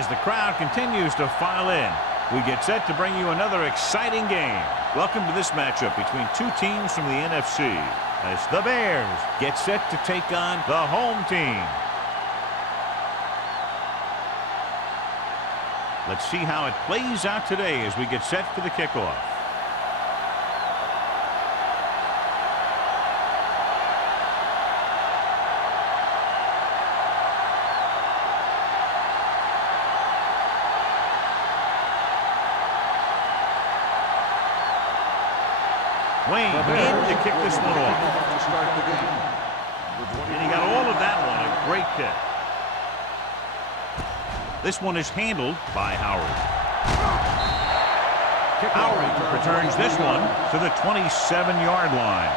As the crowd continues to file in, we get set to bring you another exciting game. Welcome to this matchup between two teams from the NFC, as the Bears get set to take on the home team. Let's see how it plays out today as we get set for the kickoff. Wayne in to kick this one off. And he got all of that one. A great kick. This one is handled by Howard. Howard returns this one to the 27-yard line.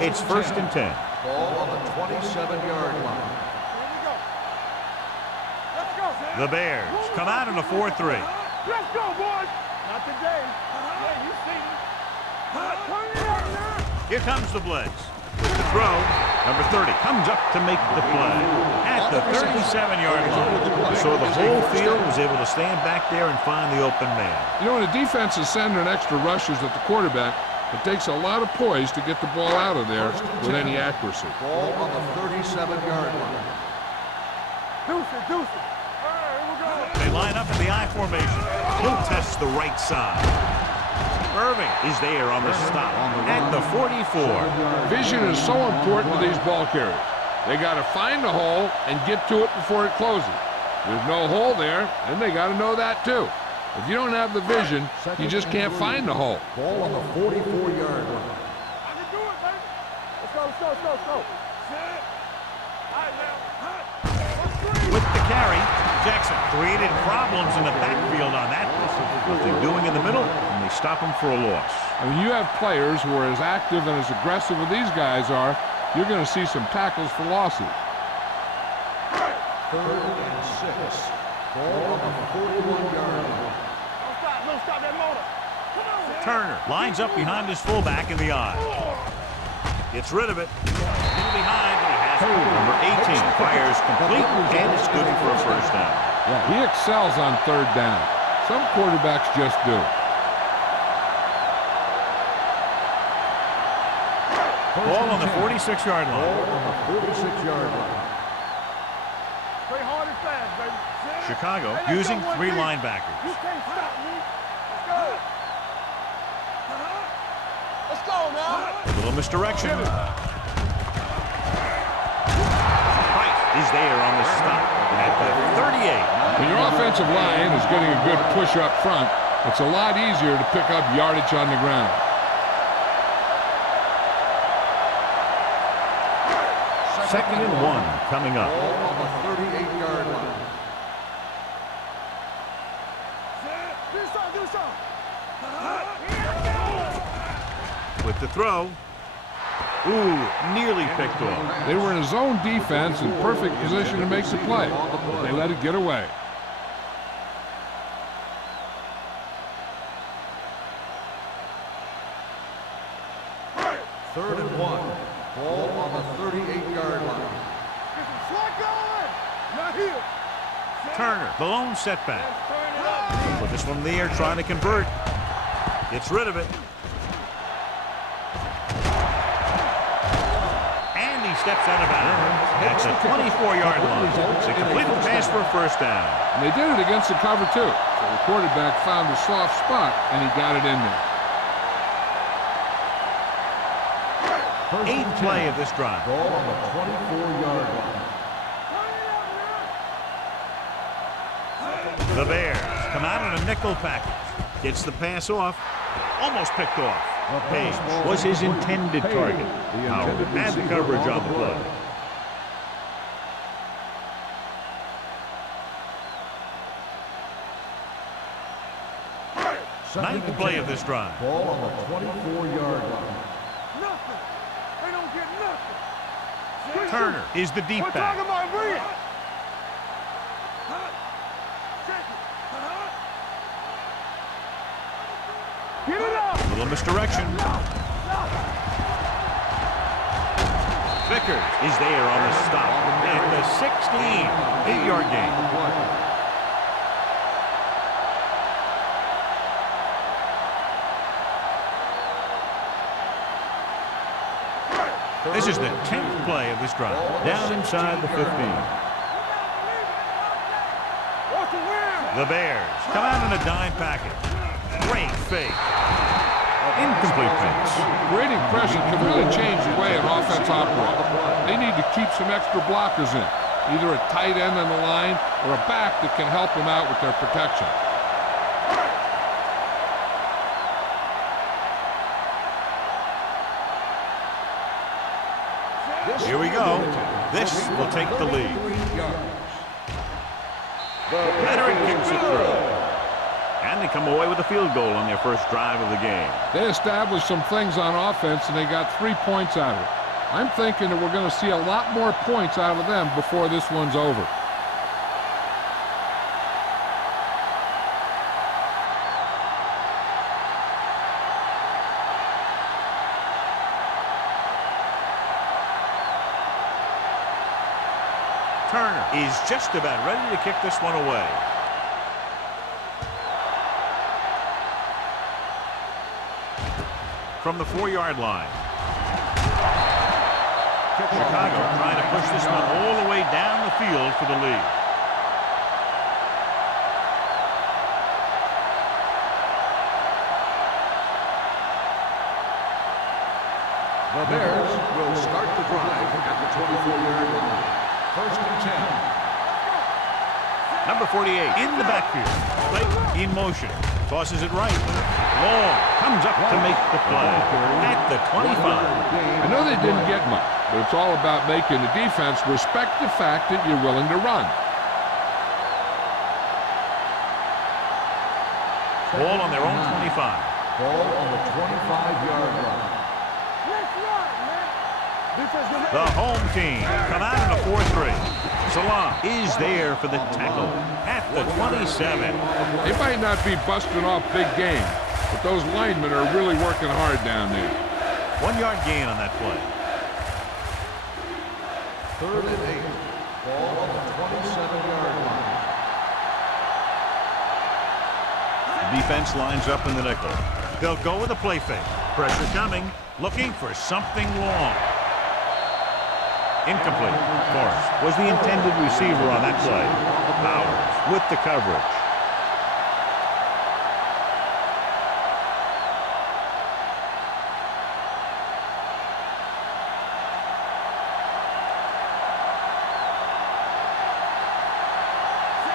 It's 1st and 10. Ball on the 27-yard line. The Bears come out in a 4-3. Let's go, boys. Not today. Yeah, you see me. Turn it up now. Here comes the blitz. With the throw, number 30 comes up to make the play at the 37-yard line. So the whole field was able to stand back there and find the open man. You know, when a defense is sending extra rushers at the quarterback, it takes a lot of poise to get the ball out of there with any accuracy. Ball on the 37-yard line. Deuce it. They line up in the I formation. He'll test the right side. Irving is there on the stop at the 44. Vision is so important to these ball carriers. They got to find the hole and get to it before it closes. There's no hole there, and they got to know that too. If you don't have the vision, you just can't find the hole. Ball on the 44-yard line. I can do it, baby. Let's go. With the carry, Jackson created problems in the backfield on that. What they're doing in the middle, and they stop him for a loss. I mean, you have players who are as active and as aggressive as these guys are, you're going to see some tackles for losses. 3rd and 6. Ball on the 41-yard line. Don't stop that motor. Come on. Turner lines up behind his fullback in the I. Gets rid of it. In behind, but he has it. Number 18 fires complete, and it's good for a 1st down. Yeah, he excels on 3rd down. Some quarterbacks just do. Ball on the 46-yard line. Ball on the 46-yard line. Play hard and fast, baby. Chicago Hey, using go 3 1-3. linebackers. You can't stop me. Let's go now. Little misdirection. Price is there on the stop at the 38. When your offensive line is getting a good push up front, it's a lot easier to pick up yardage on the ground. 2nd and 1 coming up. Ball on the 38-yard line. Do something. With the throw. Ooh, nearly picked off. They were in a zone defense in perfect position to make the play, but they let it get away. Third and 1. Ball on the 38-yard line. Slot going. Not here. Turner, the lone setback. Put this one in the air, trying to convert. Gets rid of it. And he steps out of bounds. That's a 24-yard line. They completed the pass for a 1st down. And they did it against the cover, too. So the quarterback found a soft spot, and he got it in there. 8th play of this drive. Ball on the 24-yard line. The Bears come out in a nickel package. Gets the pass off. Almost picked off. Page was his intended target. Howard had the coverage on the play. 9th play of this drive. Ball on the 24-yard line. Nothing. They don't get nothing. Turner is the deep We're talking back. about Reed. Get it up. Little misdirection. Vickers is there on the stop at the 16. 8-yard gain. This is the 10th play of this drive. Down inside the 15. The Bears come out in a dime package. Great fake. Incomplete pass. Great impression can really change the way an offense operates. They need to keep some extra blockers in, either a tight end on the line or a back that can help them out with their protection. Here we go. This will take the lead. Patrick kicks it through. And they come away with a field goal on their first drive of the game. They established some things on offense, and they got 3 points out of it. I'm thinking that we're going to see a lot more points out of them before this one's over. Turner is just about ready to kick this one away. From the 4-yard line. Chicago trying to push this one all the way down the field for the lead. The Bears will start the drive at the 24-yard line. First and 10. Number 48 in the backfield. Blake in motion. Tosses it right. Long comes up to make the play at the 25. I know they didn't get much, but it's all about making the defense respect the fact that you're willing to run. Ball on their own 25. Ball on the 25-yard line. The home team come out in a 4-3. Salon is there for the tackle at the 27. They might not be busting off big game, but those linemen are really working hard down there. 1-yard gain on that play. Third and 8. Ball on the 27-yard line. The defense lines up in the nickel. They'll go with a play fake. Pressure coming, looking for something long. Incomplete. Forrest was the intended receiver on that play. Powers with the coverage.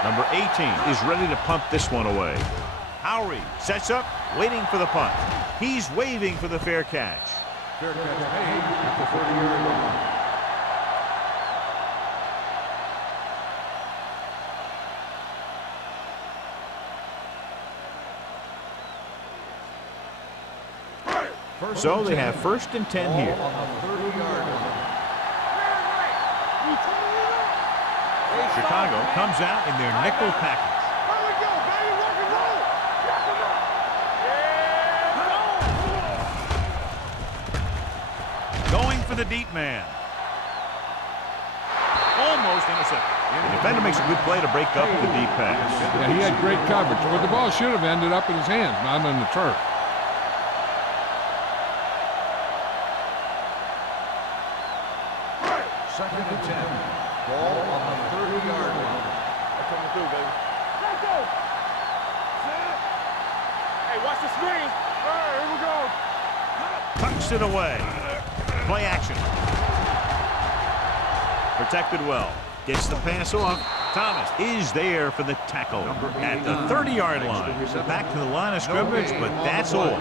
Number 18 is ready to punt this one away. Howery sets up, waiting for the punt. He's waving for the fair catch. Fair catch made at the 30-yard line. So they have first and 10 here. On the 30-yard line. Chicago comes out in their nickel package. Going for the deep man. Almost intercepted. The defender makes a good play to break up the deep pass. Yeah, he had great coverage, but the ball should have ended up in his hands, not on the turf. Second and 10. Ball on the 30-yard line. Coming through, baby. Let's go. Hey, watch the screen. All right, here we go. Tucks it away. Play action. Protected well. Gets the pass off. Thomas is there for the tackle at the 30-yard line. Back to the line of scrimmage, but that's all.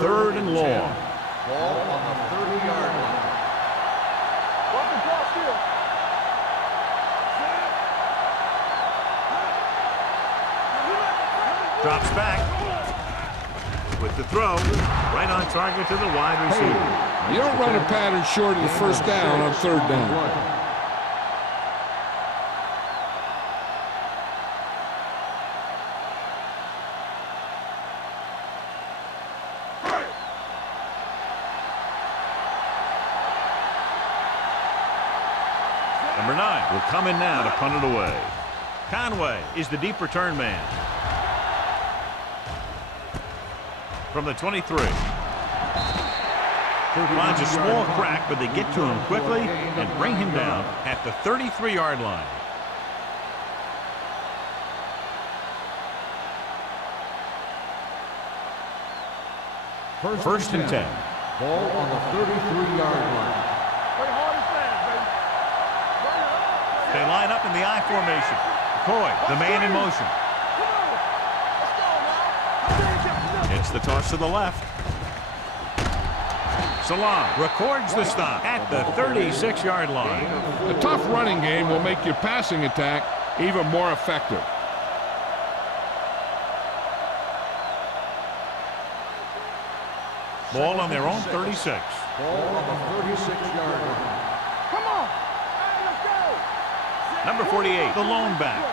Third and long. Ball on the 30-yard line. Welcome cross field. Drops back with the throw. Right on target to the wide receiver. You don't run a pattern short of the first down on third down. Number 9 will come in now to punt it away. Conway is the deep return man. From the 23. Finds a small crack, but they get to him quickly and bring him down at the 33-yard line. First and 10. Ball on the 33-yard line. They line up in the I formation. McCoy, the man in motion. It's the toss to the left. Salam records the stop at the 36-yard line. A tough running game will make your passing attack even more effective. Ball on their own 36. Ball on the 36-yard line. Come on. Let's go. Number 48, the lone back.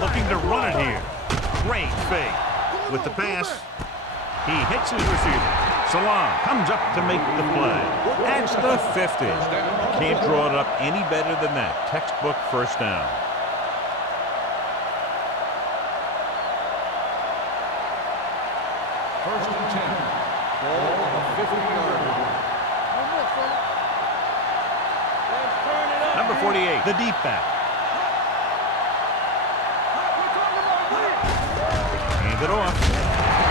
Looking to run it here. Great fake. With the pass, he hits his receiver. Salam comes up to make the play. At the 50. Can't draw it up any better than that. Textbook first down. First and 10. Ball on the 50-yard line. Number 48, the deep back. Hand it off.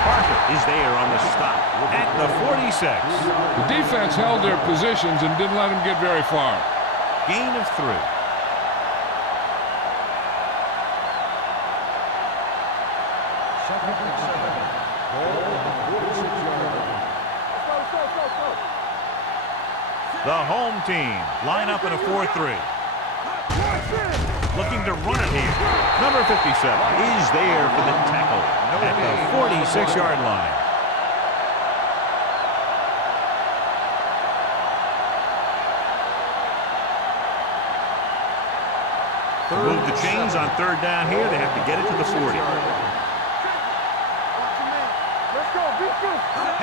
Parker is there on the stop at the 46. The defense held their positions and didn't let them get very far. Gain of 3. Second and 7. Ball on the 46-yard line. The home team line up in a 4-3. Looking to run it here. Number 57 is there for the tackle at the 46-yard line. To move the chains on third down here, they have to get it to the 40.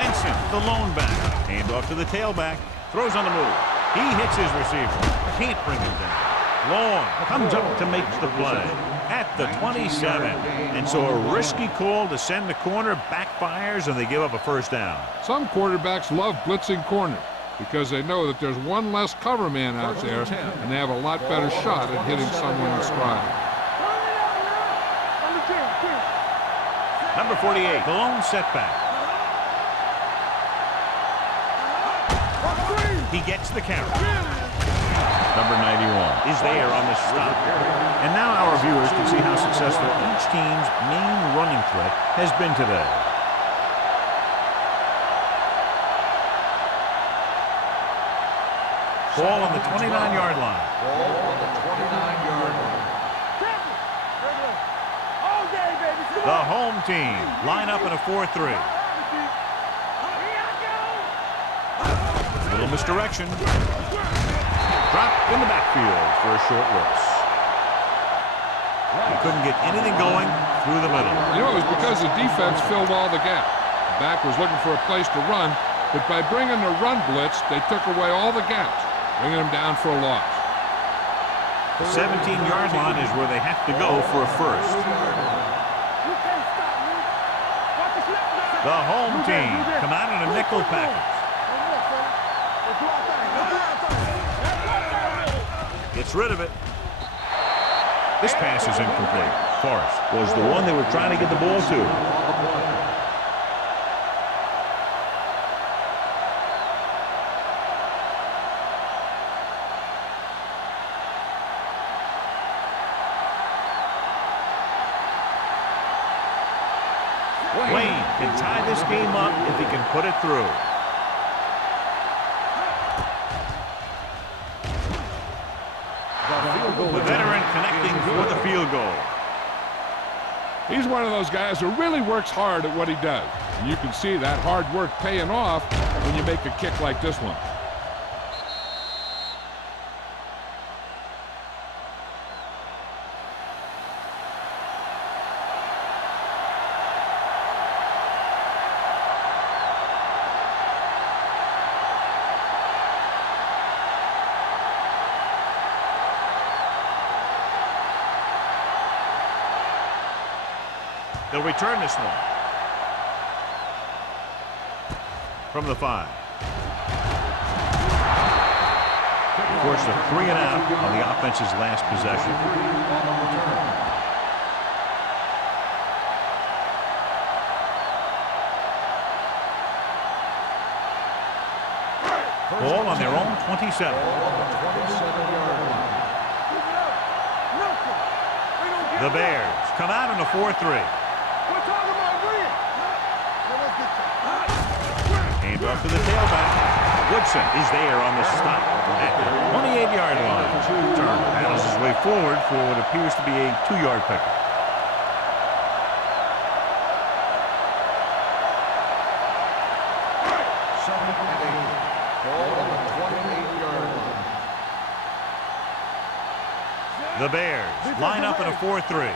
Henson, the lone back. Hand off to the tailback. Throws on the move. He hits his receiver. Can't bring him down. Long comes up to make the play at the 27. And so a risky call to send the corner backfires, and they give up a first down. Some quarterbacks love blitzing corners because they know that there's one less cover man out there, and they have a lot better shot at hitting someone in stride. Number 48, the lone setback. He gets the carry. Number 91 is there on the stop. And now our viewers can see how successful each team's main running threat has been today. Ball on the 29-yard line. Ball on the 29-yard line. The home team line up in a 4-3. Little misdirection. Dropped in the backfield for a short loss. He couldn't get anything going through the middle. You know, it was because the defense filled all the gaps. The back was looking for a place to run, but by bringing the run blitz, they took away all the gaps, bringing them down for a loss. The 17-yard line is where they have to go for a first. The home team come out in a nickel package. Gets rid of it. This pass is incomplete. Forrest was the one they were trying to get the ball to. Wayne can tie this game up if he can put it through. The veteran connecting for the field goal. He's one of those guys who really works hard at what he does. And you can see that hard work paying off when you make a kick like this one. They'll return this one. From the 5. Forced a 3 and out on the offense's last possession. Ball on their own 27. The Bears come out in a 4-3. Hand off to the tailback. Woodson is there on the stop at the 28-yard line. Turner battles his way forward for what appears to be a 2-yard pickup. Second and 8. Ball on the 28-yard line. The Bears line up in a 4-3.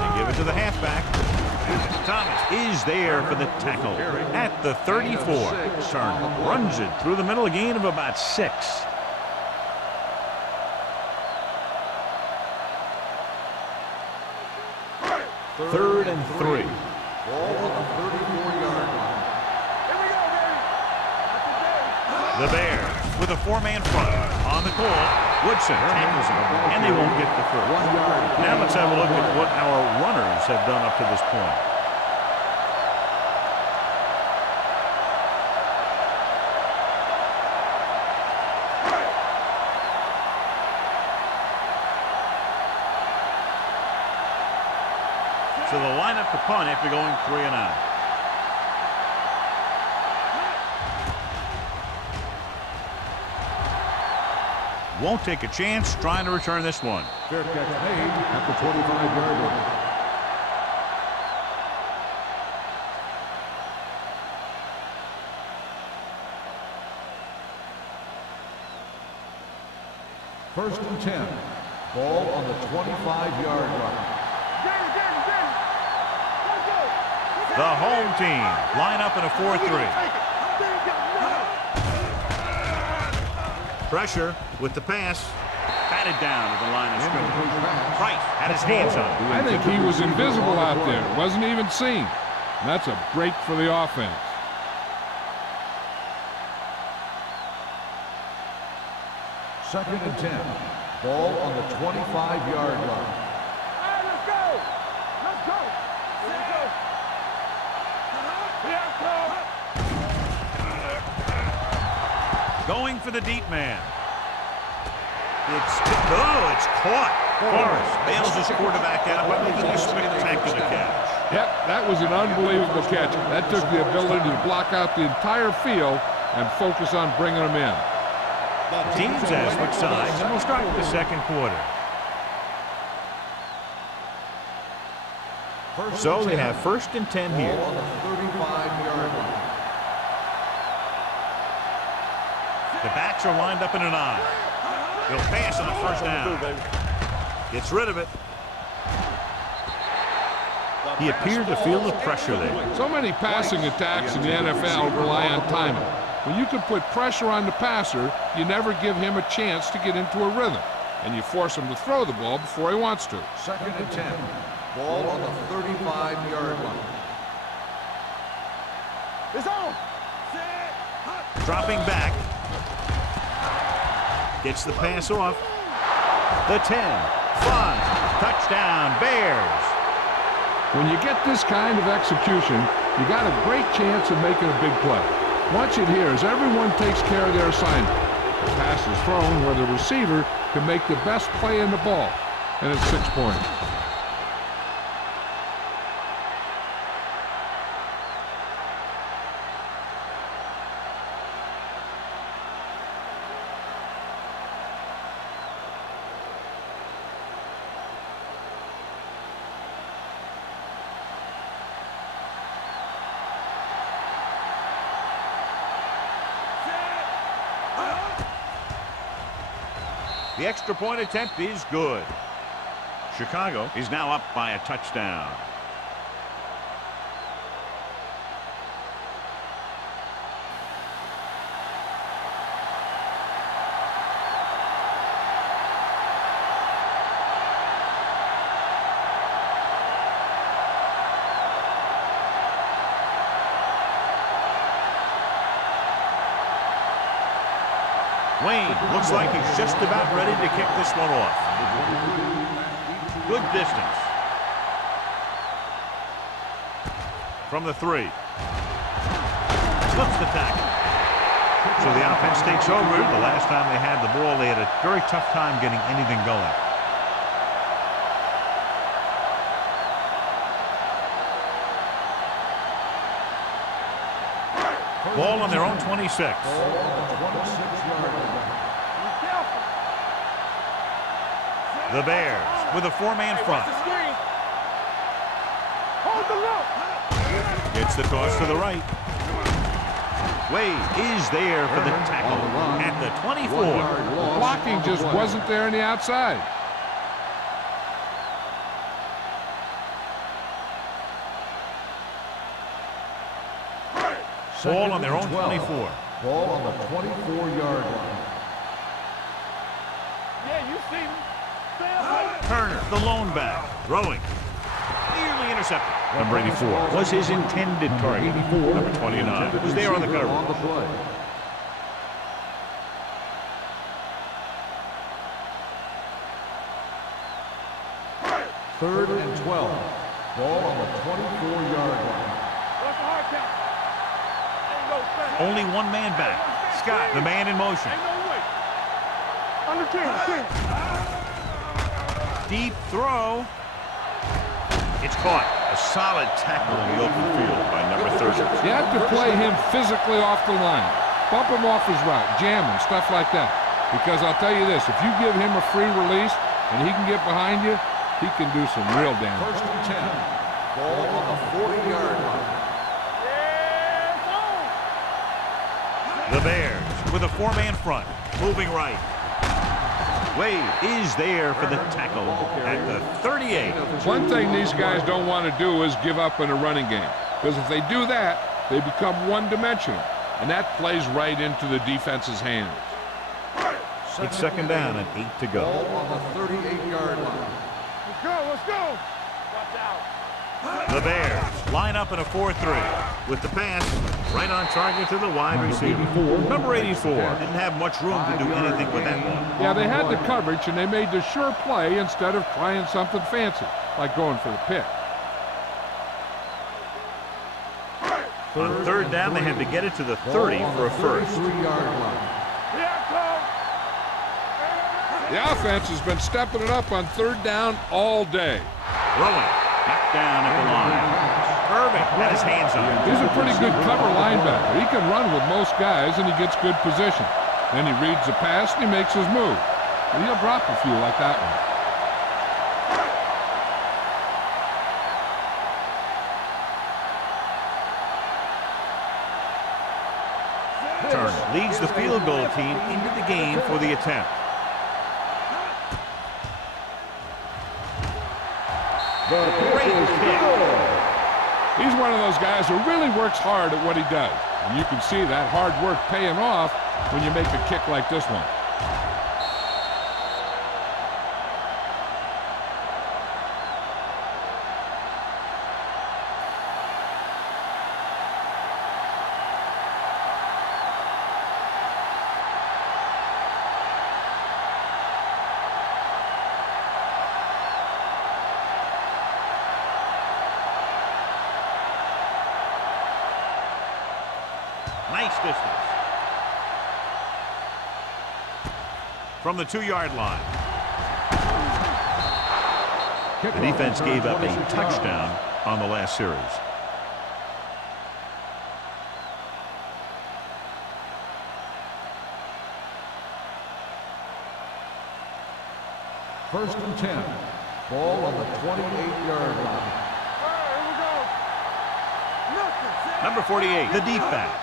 They give it to the halfback. Thomas is there for the tackle at the 34. Turner runs it through the middle, a gain of about 6. Third and 3. Ball on the 34-yard line. The Bears with a 4-man front on the call. Woodson tackles him, and they won't get the first. Now let's have a look at what our runners have done up to this point. So they'll line up to punt after going 3 and out. Won't take a chance trying to return this one. Fair catch made at the 25-yard line. First and 10. Ball on the 25-yard line. The home team line up in a 4-3. Pressure with the pass. Batted down at the line of scrimmage. Price had his hands up. I think he was invisible out there. Wasn't even seen. And that's a break for the offense. Second and 10. Ball on the 25-yard line. Let's go! Let's go! Going for the deep man. It's caught. Forrest bails his quarterback out by making a spectacular catch. Yep, that was an unbelievable catch. That took the ability to block out the entire field and focus on bringing them in. Teams have switched sides, and we'll start the second quarter. So they have first and 10 here. Ball on the 35-yard line. The backs are lined up in an I. He'll pass on the first down. Gets rid of it. He appeared to feel the pressure there. So many passing attacks in the NFL rely on timing. When you can put pressure on the passer, you never give him a chance to get into a rhythm, and you force him to throw the ball before he wants to. Second and 10. Ball on the 35-yard line. It's on! Dropping back. Gets the pass off. The 10, 5, touchdown, Bears. When you get this kind of execution, you got a great chance of making a big play. Watch it here as everyone takes care of their assignment. The pass is thrown where the receiver can make the best play in the ball, and it's 6 points. The extra point attempt is good. Chicago is now up by a touchdown. Wayne looks like he's just about ready to kick this one off. Good distance. From the 3. Flips the tackle. So the offense takes over. The last time they had the ball, they had a very tough time getting anything going. Ball on their own 26. The Bears with a 4-man front. Gets the toss to the right. Wade is there for the tackle at the 24. The blocking just wasn't there on the outside. Ball on their own 24. Ball on the 24-yard line. Yeah, you see me. Turner, the lone back, throwing. Nearly intercepted. Number 84 was his intended target. Number 29 was there on the cover. On the play. Third and 12. Ball on the 24-yard line. What's the hard count? Ain't no thing. Only one man back. Scott, the man in motion. Ain't no way. Under 10. Deep throw. It's caught. A solid tackle in the open field by number 30. You have to play him physically off the line. Bump him off his route, jam him, stuff like that. Because I'll tell you this, if you give him a free release and he can get behind you, he can do some real damage. First and 10. Ball on the 40-yard line. The Bears with a 4-man front, moving right. Wade is there for the tackle at the 38. One thing these guys don't want to do is give up in a running game. Because if they do that, they become one-dimensional. And that plays right into the defense's hands. It's second down and 8 to go. Ball on the 38-yard line. Let's go, let's go. Watch out. The Bears line up in a 4-3 with the pass right on target to the wide receiver. Number 84 didn't have much room to do anything with that one. Yeah, they had the coverage, and they made the sure play instead of trying something fancy, like going for the pick. On third down, they had to get it to the 30 for a first. 33-yard line. The offense has been stepping it up on third down all day. Throwing. Back down at the line. Irving had his hands on it. He's a pretty good cover linebacker. He can run with most guys, and he gets good position. Then he reads the pass, and he makes his move. And he'll drop a few like that one. Turner leads the field goal team into the game for the attempt. Great kick. He's one of those guys who really works hard at what he does. And you can see that hard work paying off when you make a kick like this one. Nice distance. From the 2-yard line. The defense gave up a touchdown on the last series. First and 10. Ball on the 28-yard line. Number 48, the deep back.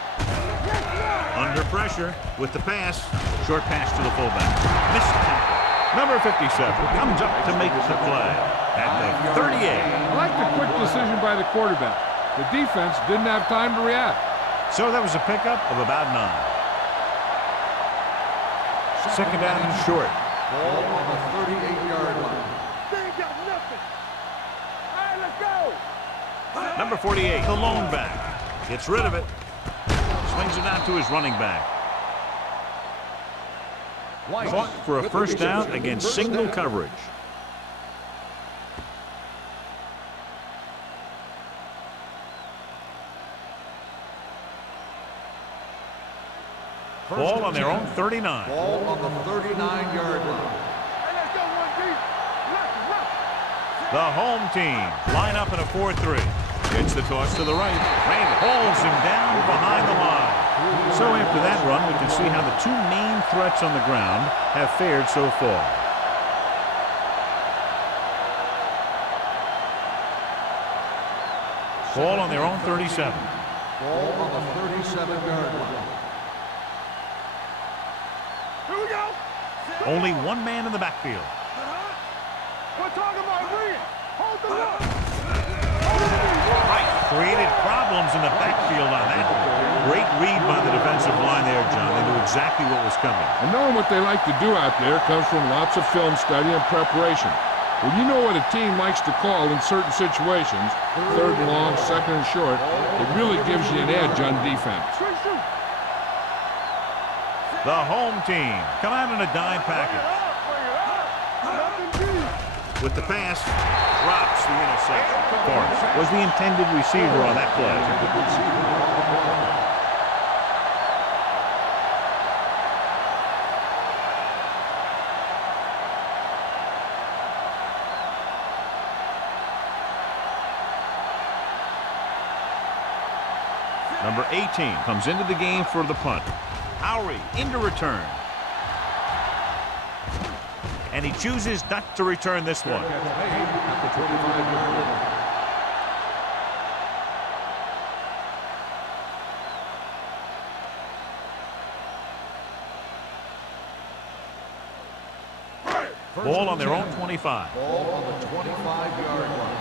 Under pressure with the pass. Short pass to the fullback. Missed tackle. Number 57 comes up to make the play at the 38. I like the quick decision by the quarterback. The defense didn't have time to react. So that was a pickup of about 9. Second down and short. Ball on the 38-yard line. They ain't got nothing. All right, let's go. Number 48, the lone back. Gets rid of it. Swings it out to his running back. Caught for a first down against single coverage. Ball on their own 39. Ball on the 39-yard line. The home team line up in a 4-3. Gets the toss to the right. Rain holds him down behind the line. So after that run, we can see how the two main threats on the ground have fared so far. Ball on their own 37. Ball on the 37-yard line. Here we go. Only one man in the backfield. We're talking about bring it. Hold the ball. Right, created problems in the backfield on that. Great read by the defensive line there, John. They knew exactly what was coming. And knowing what they like to do out there comes from lots of film study and preparation. When you know what a team likes to call in certain situations, third and long, second and short, it really gives you an edge on defense. The home team come out in a dime package. With the pass, drops the interception. Forrest was the intended receiver on that play. Number 18 comes into the game for the punt. Howry into return. And he chooses not to return this one. At the 25-yard line. Ball on their own 25. Ball on the 25-yard line.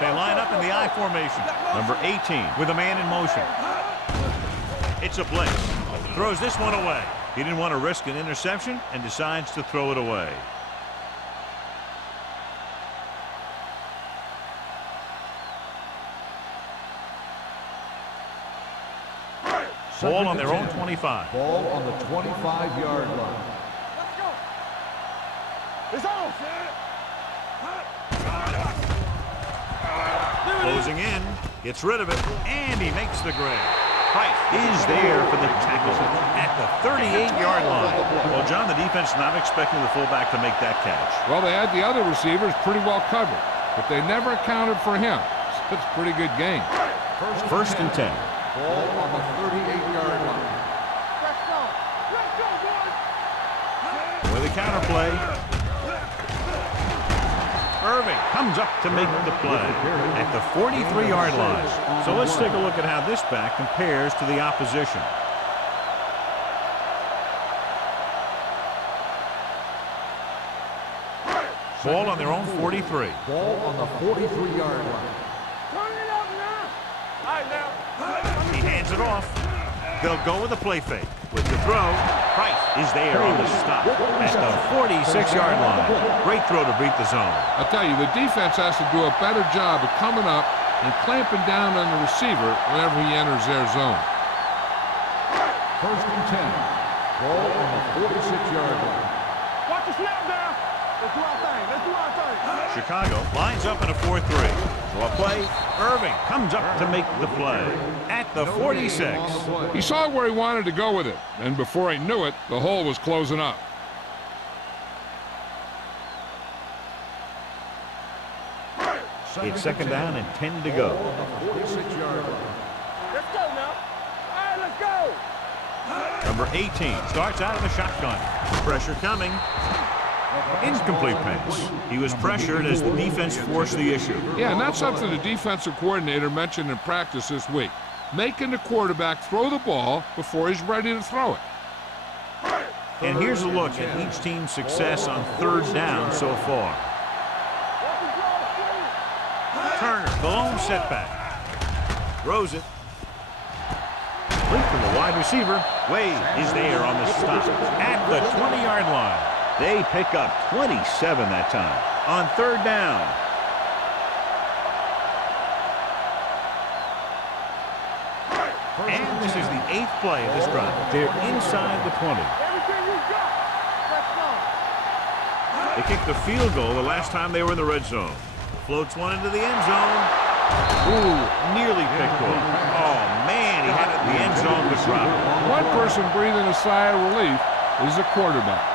They line up in the I formation. Number 18 with a man in motion. It's a blitz. Throws this one away. He didn't want to risk an interception and decides to throw it away. Ball on their own 25. Ball on the 25-yard line. Let's go. It's on. Closing in, gets rid of it, and he makes the grab. Price is there for the tackle at the 38-yard line. Well, John, the defense not expecting the fullback to make that catch. Well, they had the other receivers pretty well covered, but they never accounted for him. So it's a pretty good game. First and 10. Ball on the 38-yard line. Let's go. Let's go, boys. With a counter play. Irving comes up to make the play at the 43-yard line. So let's take a look at how this back compares to the opposition. Ball on their own 43. Ball on the 43-yard line. Turn it up now. All right, now. He hands it off. They'll go with a play fake. With the throw, Price is there on the stop at the 46-yard line. Great throw to beat the zone. I'll tell you, the defense has to do a better job of coming up and clamping down on the receiver whenever he enters their zone. First and 10. Ball on the 46-yard line. Watch the snap now. Let's do our thing. Let's do our thing. Chicago lines up in a 4-3. Draw play. Irving comes up to make the play at the 46. He saw where he wanted to go with it, and before he knew it, the hole was closing up. It's second down and 10 to go. 46-yard line. Let's go now. All right, let's go. Number 18 starts out in the shotgun. Pressure coming. Incomplete pass. He was pressured as the defense forced the issue. Yeah, and that's something the defensive coordinator mentioned in practice this week. Making the quarterback throw the ball before he's ready to throw it. And here's a look at each team's success on third down so far. Turner, the lone setback. Throws it. Complete from the wide receiver. Wade is there on the stop at the 20-yard line. They pick up 27 that time on third down. And this is the 8th play of this drive. They're inside the 20. Everything you got. Let's go. They kicked the field goal the last time they were in the red zone. Floats one into the end zone. Ooh, nearly picked off. Oh, man, he had it in the end zone to drop it. One person breathing a sigh of relief is the quarterback.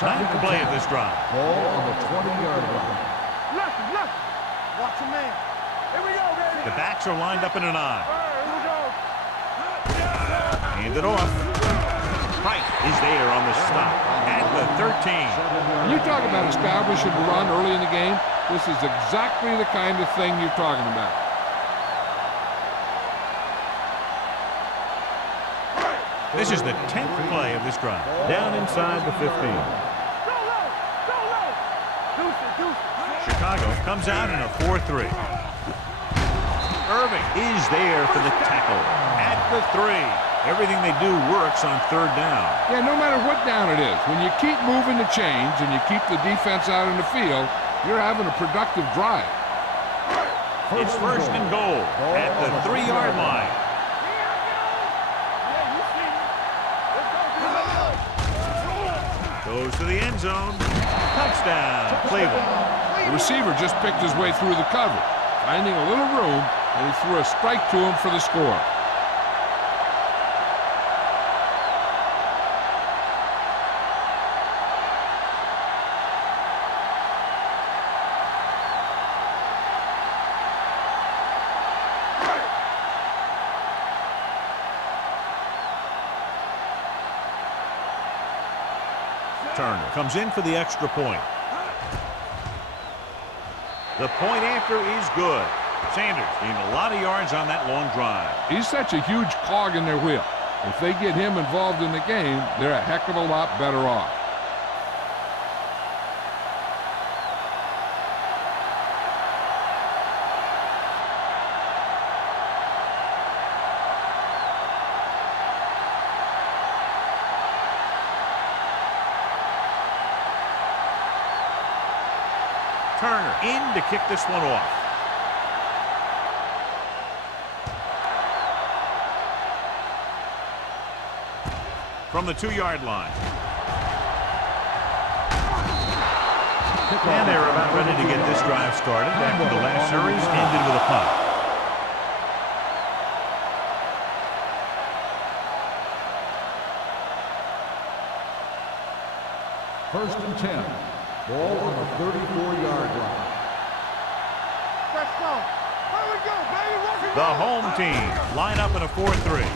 Ninth play of this drive. Ball on the 20-yard line. Left. Watch your man. Here we go, baby. The backs are lined up in an I. Here we go. Hand it off. Pike is there on the stop at the 13. When you talk about establishing the run early in the game, this is exactly the kind of thing you're talking about. This is the 10th play of this drive. Down inside the 15. Go low. Deuce. Chicago comes out in a 4-3. Irving is there for the tackle at the 3. Everything they do works on third down. Yeah, no matter what down it is, when you keep moving the chains and you keep the defense out in the field, you're having a productive drive. It's first and goal at the 3-yard line. Goes to the end zone. Touchdown, Cleveland. The receiver just picked his way through the cover, finding a little room, and he threw a strike to him for the score. Turner comes in for the extra point. The point after is good. Sanders gained a lot of yards on that long drive. He's such a huge cog in their wheel. If they get him involved in the game, they're a heck of a lot better off. Turner in to kick this one off. From the 2-yard line. And they're about ready to get this drive started after the last series ended with a punt. First and 10. Ball on the 34-yard line. Let's go. Here we go, baby. The home team line up in a 4-3.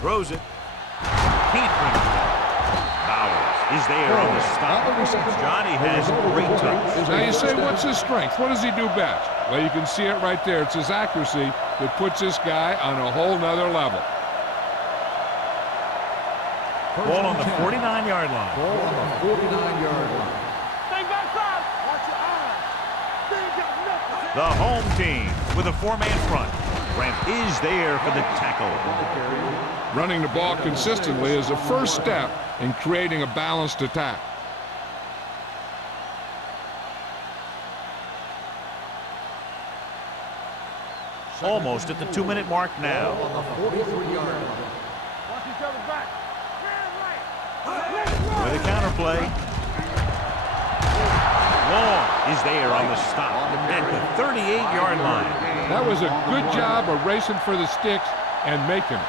Throws it. Can't bring it down. Bowers is there on the stop. Johnny has great touch. Now you say, what's his strength? What does he do best? Well, you can see it right there. It's his accuracy that puts this guy on a whole nother level. Ball on the 49-yard line. Ball on the 49-yard line. Stay backside. Watch your eyes. They ain't got nothing. The home team with a 4-man front. Grant is there for the tackle. Running the ball consistently is the first step in creating a balanced attack. Almost at the 2-minute mark now. On the 43-yard line. Watch each other's back. With a counterplay. Long is there on the stop at the 38-yard line. That was a good job of racing for the sticks and making it.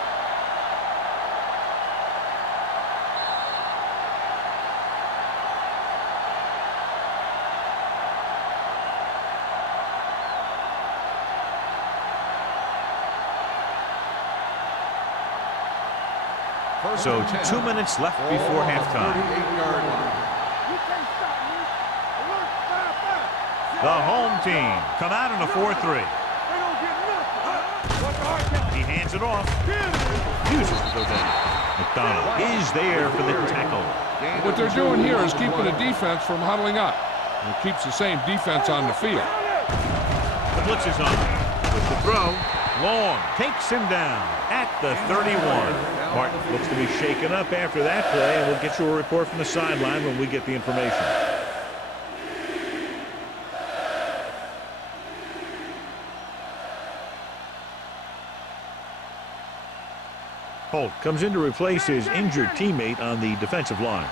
So 2 minutes left before halftime. 38-yard line. You can't stop me. Alert, fire. The home team come out in a 4-3. They don't get nothing. Watch the hard count. He hands it off. Uses to go down. McDonald is there for the tackle. What they're doing here is keeping the defense from huddling up. And it keeps the same defense on the field. The blitz is on. With the throw, Long takes him down at the 31. Martin looks to be shaken up after that play, and we'll get you a report from the sideline when we get the information. Holt comes in to replace his injured teammate on the defensive line.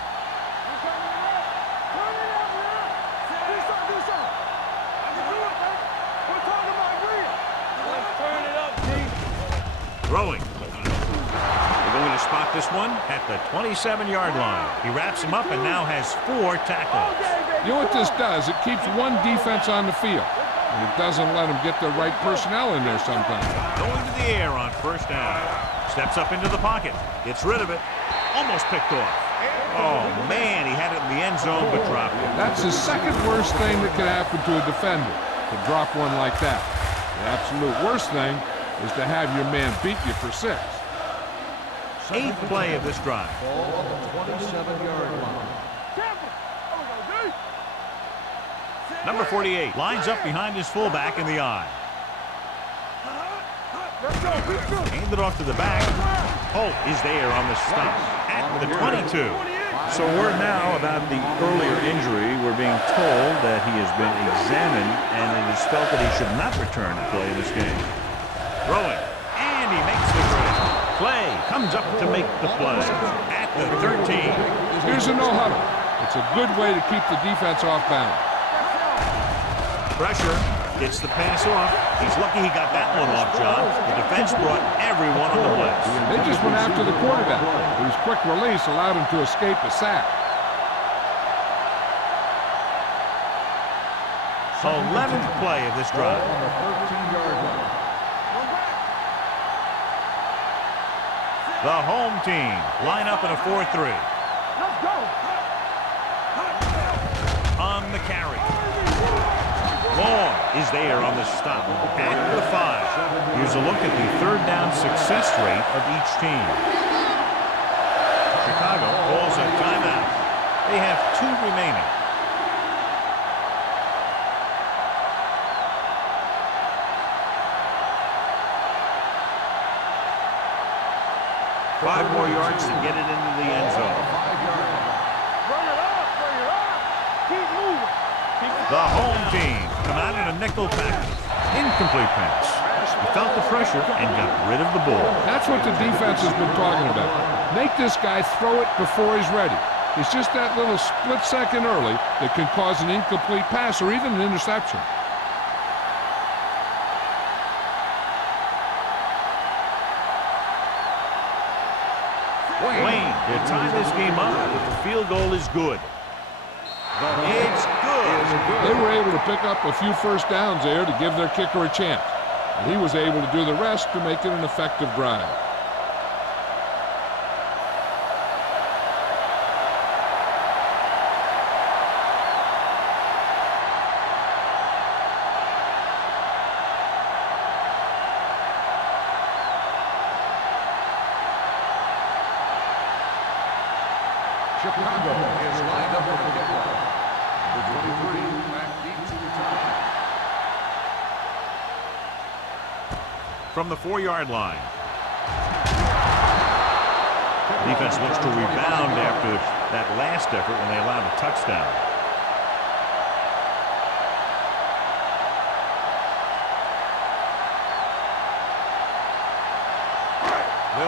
Throwing. They're going to spot this one at the 27-yard line. He wraps him up and now has 4 tackles. You know what this does? It keeps one defense on the field. And it doesn't let them get the right personnel in there sometimes. Going to the air on first down. Steps up into the pocket. Gets rid of it. Almost picked off. Oh, man, he had it in the end zone but dropped it. That's the second worst thing that could happen to a defender, to drop one like that. The absolute worst thing is to have your man beat you for 6. 8th play of this drive. Ball on the 27-yard line. Number 48 lines up behind his fullback in the I. Hand it off to the back. Holt is there on the stop at the 22. So word now about the earlier injury. We're being told that he has been examined and it is felt that he should not return to play in this game. Throwing, and he makes the grab. Clay comes up to make the play at the 13. Here's a no-huddle. It's a good way to keep the defense off balance. Pressure, gets the pass off. He's lucky he got that one off, John. The defense brought everyone on the blitz. They just went after the quarterback, whose quick release allowed him to escape a sack. 11th play of this drive. On the 13-yard line. The home team line up in a 4-3. Let's go. On the carry. Long is there on the stop at the 5. Here's a look at the third down success rate of each team. Chicago calls a timeout. They have 2 remaining. Five more yards to get it into the end zone. Bring it up, bring it up. Keep moving. The home team come out in a nickel package. Incomplete pass. He felt the pressure and got rid of the ball. That's what the defense has been talking about. Make this guy throw it before he's ready. It's just that little split second early that can cause an incomplete pass or even an interception. Wayne, to tie this game up, the field goal is good. It's good. They were able to pick up a few first downs there to give their kicker a chance. And he was able to do the rest to make it an effective drive. Chicago is lined up for the kickoff. Number 23, back deep to return. From the 4-yard line. Defense looks to rebound after that last effort when they allowed a touchdown.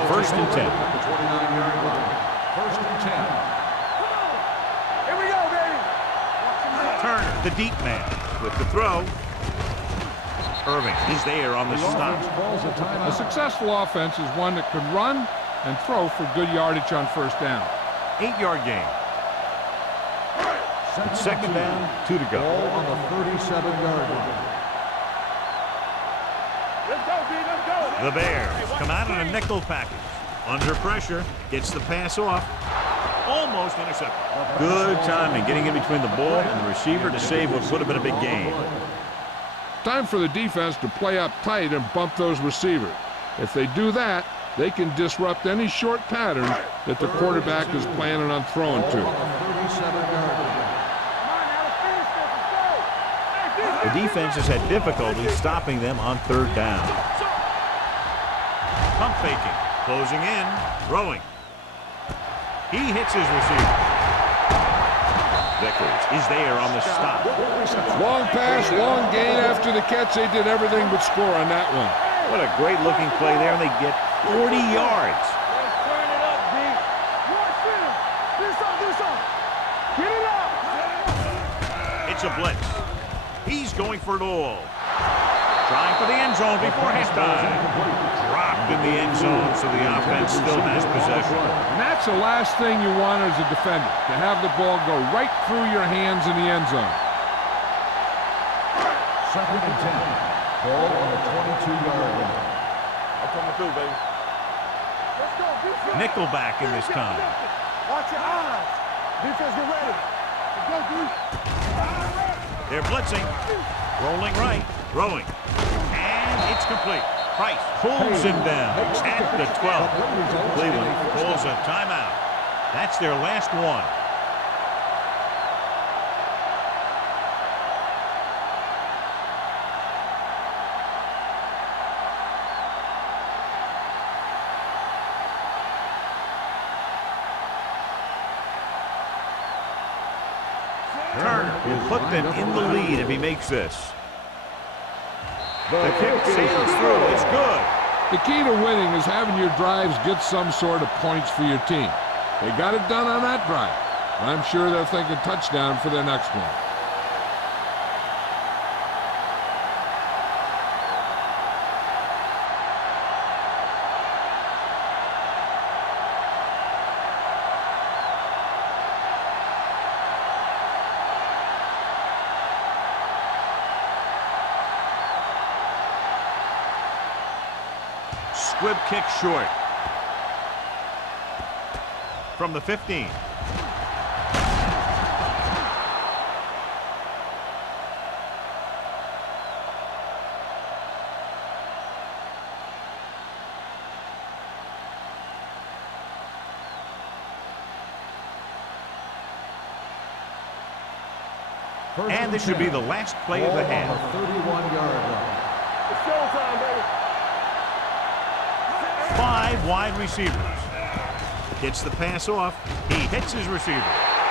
First and 10. At the 29-yard line. First and 10. Here we go, baby. Turner, the deep man, with the throw. Irving is there on the stop. A successful offense is one that can run and throw for good yardage on first down. 8-yard gain. It's second down, 2 to go. Ball on the 37-yard line. Let's go, B, let's go. The Bears come out in a nickel package. Under pressure, gets the pass off. Almost intercepted. Good timing, getting in between the ball and the receiver to save what would have been a big gain. Time for the defense to play up tight and bump those receivers. If they do that, they can disrupt any short pattern that the quarterback is planning on throwing to. The defense has had difficulty stopping them on third down. Pump faking, closing in, throwing. He hits his receiver. Vickers is there on the stop. Long pass, long gain after the catch. They did everything but score on that one. What a great looking play there, and they get 40 yards. a blitz. He's going for it all. Trying for the end zone before halftime. Dropped in the end zone, so the offense still has possession. And that's the last thing you want as a defender, to have the ball go right through your hands in the end zone. 2nd and 10. Ball on the 22-yard line. I'm coming through, baby. Let's go. Defense. Nickelback in this time. Watch your eyes. Defense, get ready. Let's go, dude. They're blitzing. Rolling right. Throwing. And it's complete. Price pulls him down at the 12. Cleveland pulls a timeout. That's their last one. Turner will put them in the lead if he makes this. The kick sails through. It's good. The key to winning is having your drives get some sort of points for your team. They got it done on that drive. I'm sure they're thinking touchdown for their next one. Squib kick short. From the 15. And this should be the last play of the half. 31-yard line. It's showtime, baby. 5 wide receivers. Gets the pass off. He hits his receiver.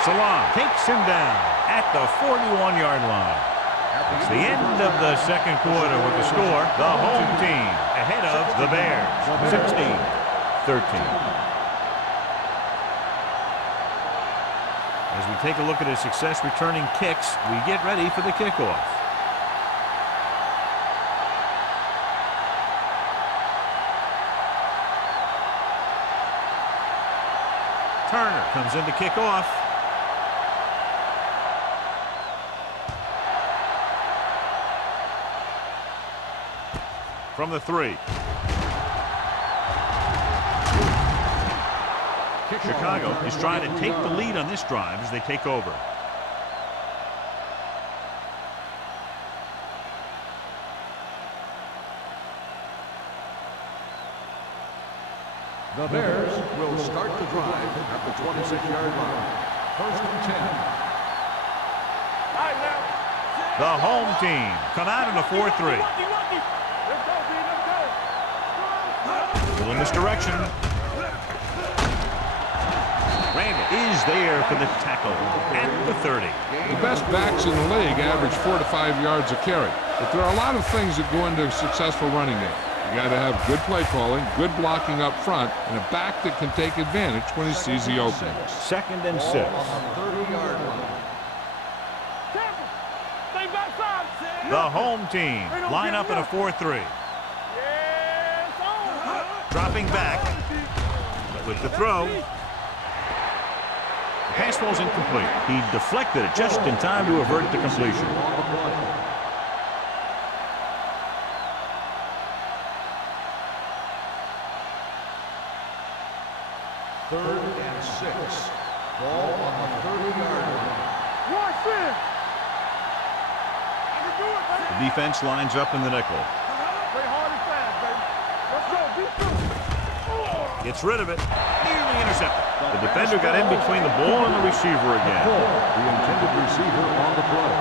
Salam takes him down at the 41-yard line. It's the end of the second quarter with the score. The home team ahead of the Bears. 16-13. As we take a look at his success returning kicks, we get ready for the kickoff. Turner comes in to kick off. From the 3. Chicago is trying to take the lead on this drive as they take over. The Bears will start the drive at the 26-yard line. 1st and 10. All right, now. The home team come out in a 4-3. Let's go, B. Let's go. Still in this direction. Randall is there for the tackle at the 30. The best backs in the league average 4 to 5 yards a carry. But there are a lot of things that go into a successful running game. You got to have good play calling, good blocking up front, and a back that can take advantage when he sees the openings. 2nd and 6. 30-yard line. Stay backside. The home team line up in a 4-3. Yes, on. Dropping back with the throw. The pass ball's incomplete. He deflected it just in time to avert the completion. Third and 6. Ball on the 30-yard line. Watch this. I can do it, baby. The defense lines up in the nickel. Play hard and fast, baby. Let's go. Be through. Gets rid of it. Nearly intercepted. The defender got in between the ball and the receiver again. The intended receiver on the play.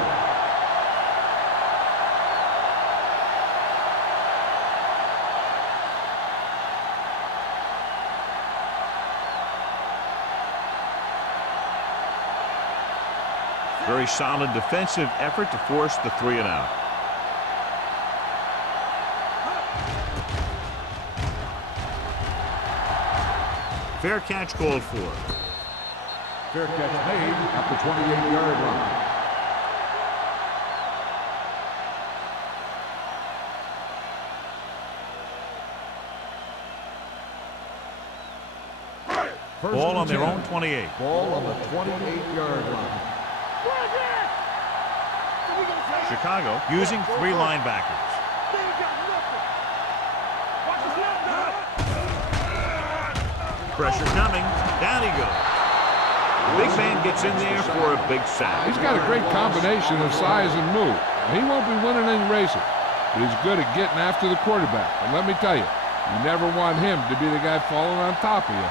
Very solid defensive effort to force the 3 and out. Fair catch called for. Fair catch made at the 28-yard line. Ball on their own 28. Ball on the 28-yard line. Chicago using 3 linebackers. Pressure coming. Down he goes. The big man gets in there for a big sack. He's got a great combination of size and move. He won't be winning any races, but he's good at getting after the quarterback. And let me tell you, you never want him to be the guy falling on top of you.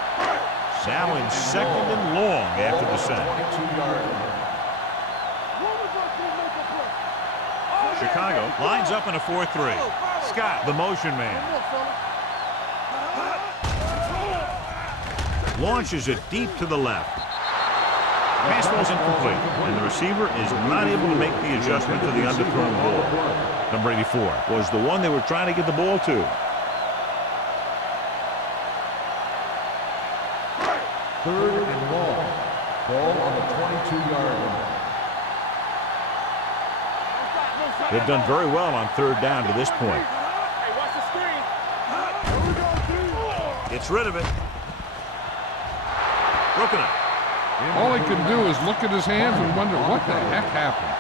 Now in 2nd and long after the sack. Chicago lines up in a 4-3. Scott, the motion man. Launches it deep to the left. Pass ball's incomplete, and the receiver is not able to make the adjustment to the underthrown ball. Number 84 was the one they were trying to get the ball to. Third and long. Ball on the 22-yard line. They've done very well on 3rd down to this point. Gets rid of it. Broken up. All he can do is look at his hands and wonder what the heck happened.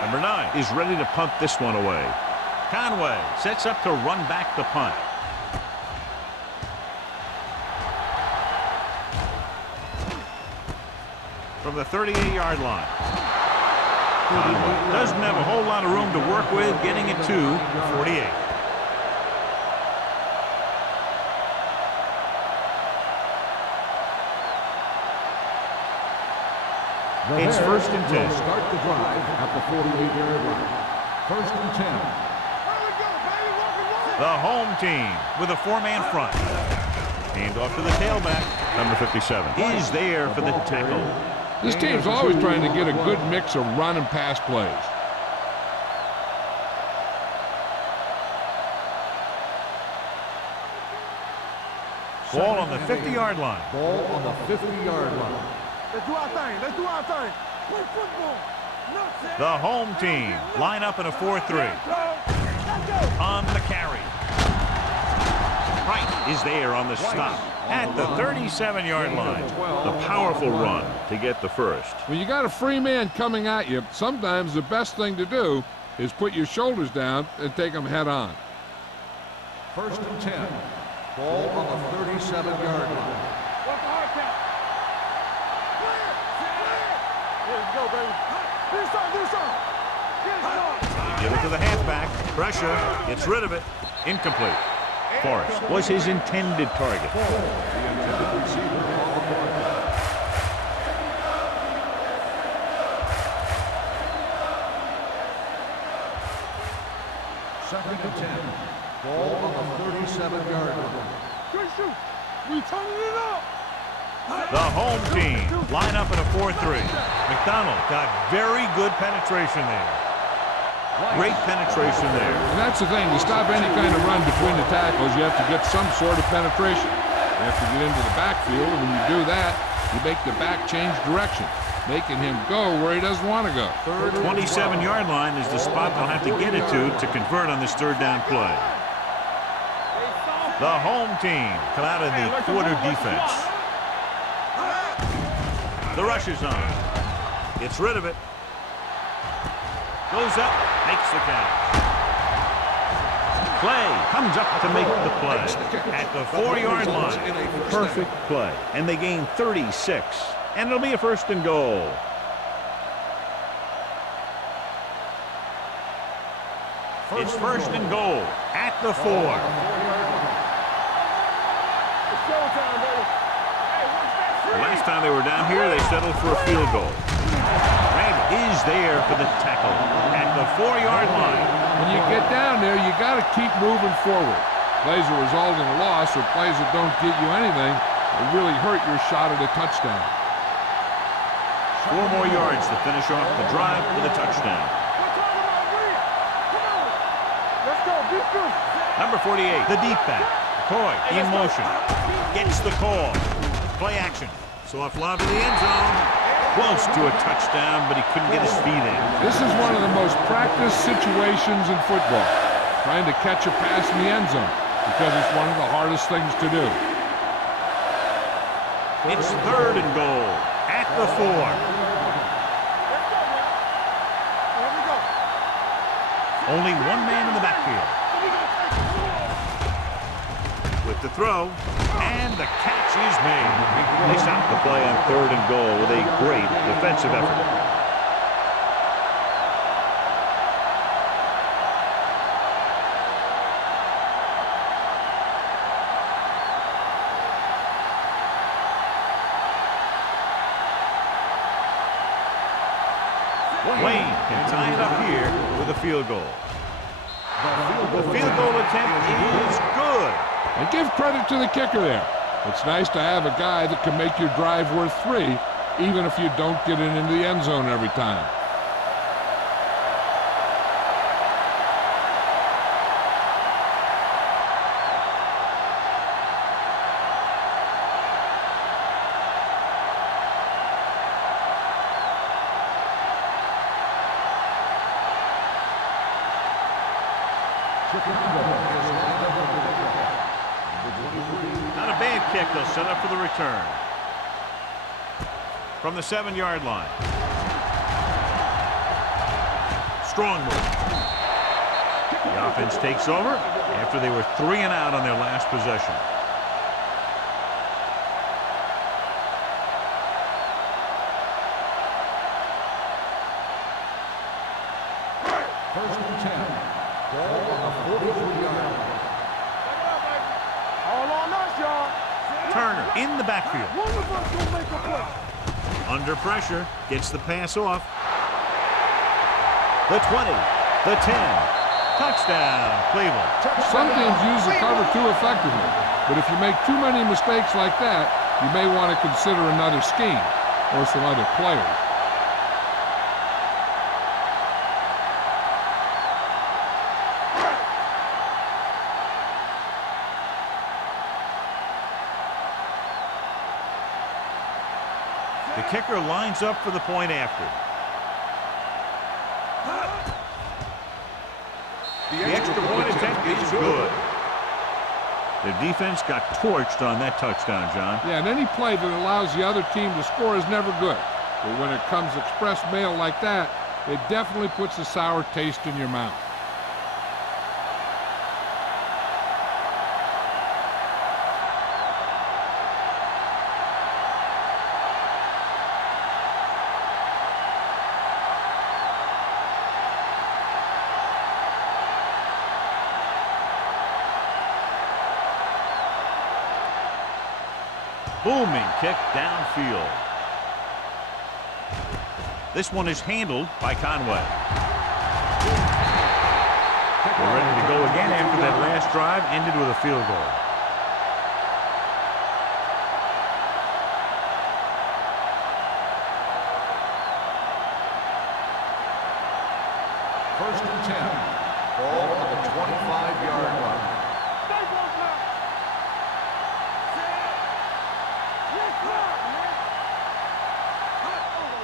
Number 9 is ready to punt this one away. Conway sets up to run back the punt. From the 38-yard line. Conway doesn't have a whole lot of room to work with, getting it to 48. It's 1st and 10. Start the drive at the 48-yard line. 1st and 10. The home team with a 4-man front. Hand off to the tailback. Number 57 is there for the tackle. This team's always trying to get a good mix of run and pass plays. Ball on the 50-yard line. Ball on the 50-yard line. Let's do our thing. Let's do our thing. Play football. The home team line up in a 4-3. On the carry. Wright is there on the stop at the 37-yard line. The powerful run to get the first. When you got a free man coming at you, sometimes the best thing to do is put your shoulders down and take them head on. 1st and 10. Ball on the 37-yard line. Give it to the halfback. Pressure. Gets rid of it. Incomplete. Forrest was his intended target. Second and 10. Ball on the 37-yard line. Good shoot. We turning it up. The home team line up in a 4-3. McDonald got very good penetration there. Great penetration there. And that's the thing. To stop any kind of run between the tackles, you have to get some sort of penetration. You have to get into the backfield, and when you do that, you make the back change direction, making him go where he doesn't want to go. 27-yard line is the spot they'll have to get it to convert on this 3rd down play. The home team come out in the quarter defense. The rush is on. Gets rid of it. Goes up, makes the catch. Clay comes up to make the play at the 4-yard line. Perfect play. And they gain 36. And it'll be a 1st and goal. It's 1st and goal at the 4. Last time they were down here, they settled for a field goal. Randall is there for the tackle at the 4-yard line. When you get down there, you got to keep moving forward. Plays that result in a loss or plays that don't get you anything will really hurt your shot at a touchdown. 4 more yards to finish off the drive with a touchdown. Let's go. Number 48, the deep back. McCoy in motion. Gets the call. Play action. Soft lob to the end zone. Close to a touchdown, but he couldn't get his feet in. This is one of the most practiced situations in football, trying to catch a pass in the end zone, because it's one of the hardest things to do. It's 3rd and goal at the 4. Only one man in the backfield. With the throw, and the catch is made. They stopped the play on 3rd and goal with a great defensive effort. Wayne can tie it up here with a field goal. The field goal attempt is good. And give credit to the kicker there. It's nice to have a guy that can make your drive worth 3, even if you don't get it into the end zone every time. Not a bad kick. They'll set up for the return. From the 7-yard line. Strong move. The offense takes over after they were 3 and out on their last possession. First and 10. Ball on the 43-yard line. All on us, y'all. Turner in the backfield. One of us gonna make a play. Under pressure, gets the pass off. The 20, the 10. Touchdown, Cleveland. Some teams use the cover too effectively, but if you make too many mistakes like that, you may want to consider another scheme or some other players. The kicker lines up for the point after. The extra point attempt is good. The defense got torched on that touchdown, John. Yeah, and any play that allows the other team to score is never good. But when it comes express mail like that, it definitely puts a sour taste in your mouth. Booming kick downfield. This one is handled by Conway. They're ready to go again after that last drive ended with a field goal. First and 10. Ball on the 25-yard line.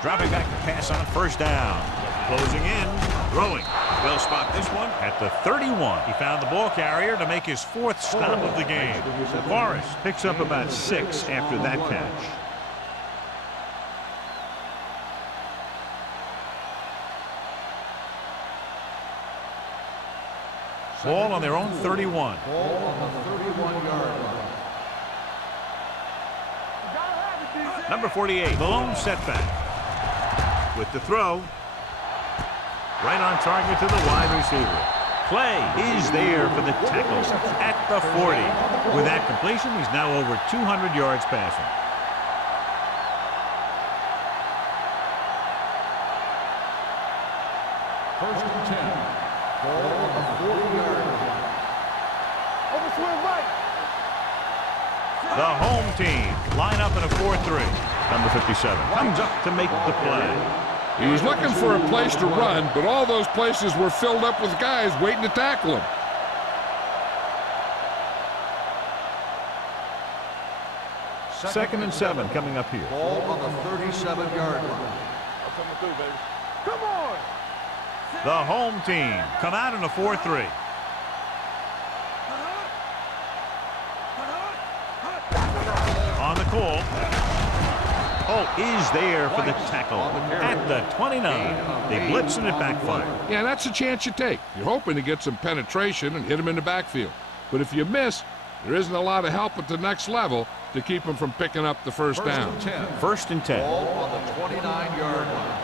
Dropping back to pass on first down. Closing in, throwing. They'll spot this one at the 31. He found the ball carrier to make his 4th stop of the game. Forrest picks up about 6 after that catch. Ball on their own 31. Ball on the 31-yard line. Number 48, the lone setback. With the throw, right on target to the wide receiver. Play is there for the tackle at the 40. With that completion, he's now over 200 yards passing. First and 10. Ball on the 40-yard line. Overswing right. The home team line up in a 4-3. Number 57 comes up to make the play. He was looking for a place to run, but all those places were filled up with guys waiting to tackle him. 2nd and 7 coming up here. Ball on the 37-yard line. I'm coming through, baby. Come on! The home team come out in a 4-3. On the call. Oh, is there for the tackle at the 29. They blitz and it backfired. Yeah, that's a chance you take. You're hoping to get some penetration and hit him in the backfield. But if you miss, there isn't a lot of help at the next level to keep him from picking up the first down. 1st and 10. Ball on the 29-yard line.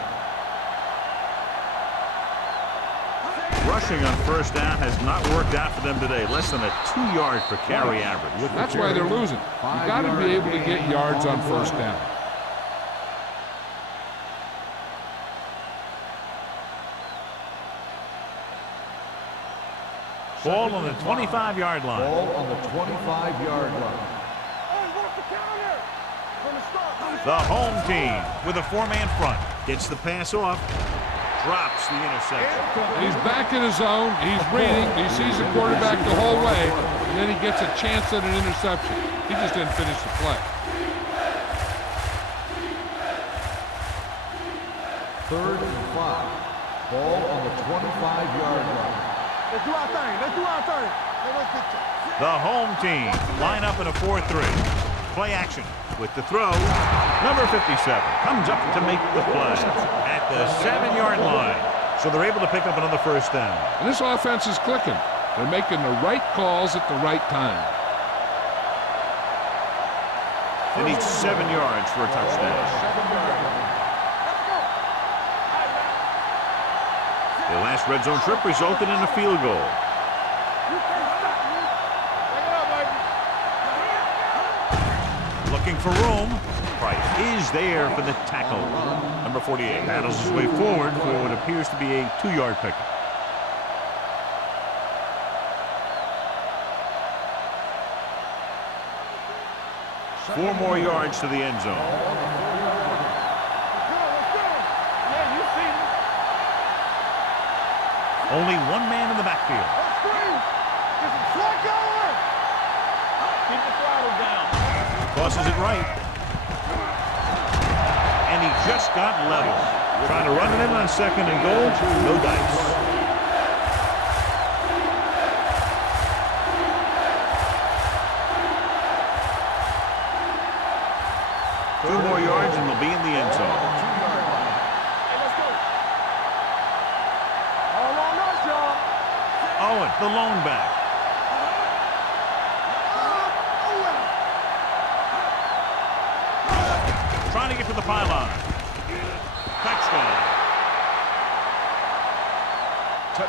Rushing on 1st down has not worked out for them today. Less than a 2-yard per carry average. That's why they're losing. You've got to be able to get yards on 1st down. Ball on the 25-yard line. Ball on the 25-yard line. Hey, what's the counter? From the start. The home team with a 4-man front. Gets the pass off. Drops the interception. He's back in his zone. He's reading. He sees the quarterback the whole way, and then he gets a chance at an interception. He just didn't finish the play. 3rd and 5. Ball on the 25-yard line. Let's do our thing. Let's do our thing. The home team line up in a 4-3. Play action with the throw. Number 57 comes up to make the play at the 7-yard line. So they're able to pick up another 1st down. And this offense is clicking. They're making the right calls at the right time. They need 7 yards for a touchdown. The last red zone trip resulted in a field goal. Looking for room. Price is there for the tackle. Number 48 battles his way forward for what appears to be a 2-yard pickup. Four more yards to the end zone. Yeah, you see me. Only 1 man in the backfield. Let's go. Get some slack going. Keep the throttle down. Tosses it right. And he just got level. Trying to run it in on 2nd and goal. No dice. Two more yards and they'll be in the end zone. Hey, let's go. All on us, y'all. Owen, the lone back. Trying to get to the pylon. Touchdown.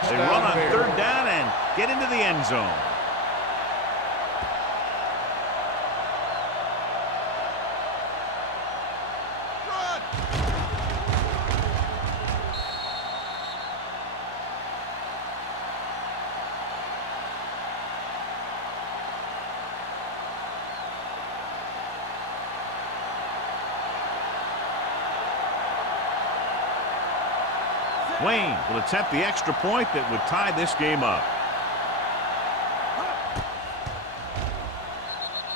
They run on 3rd down and get into the end zone. Wayne will attempt the extra point that would tie this game up.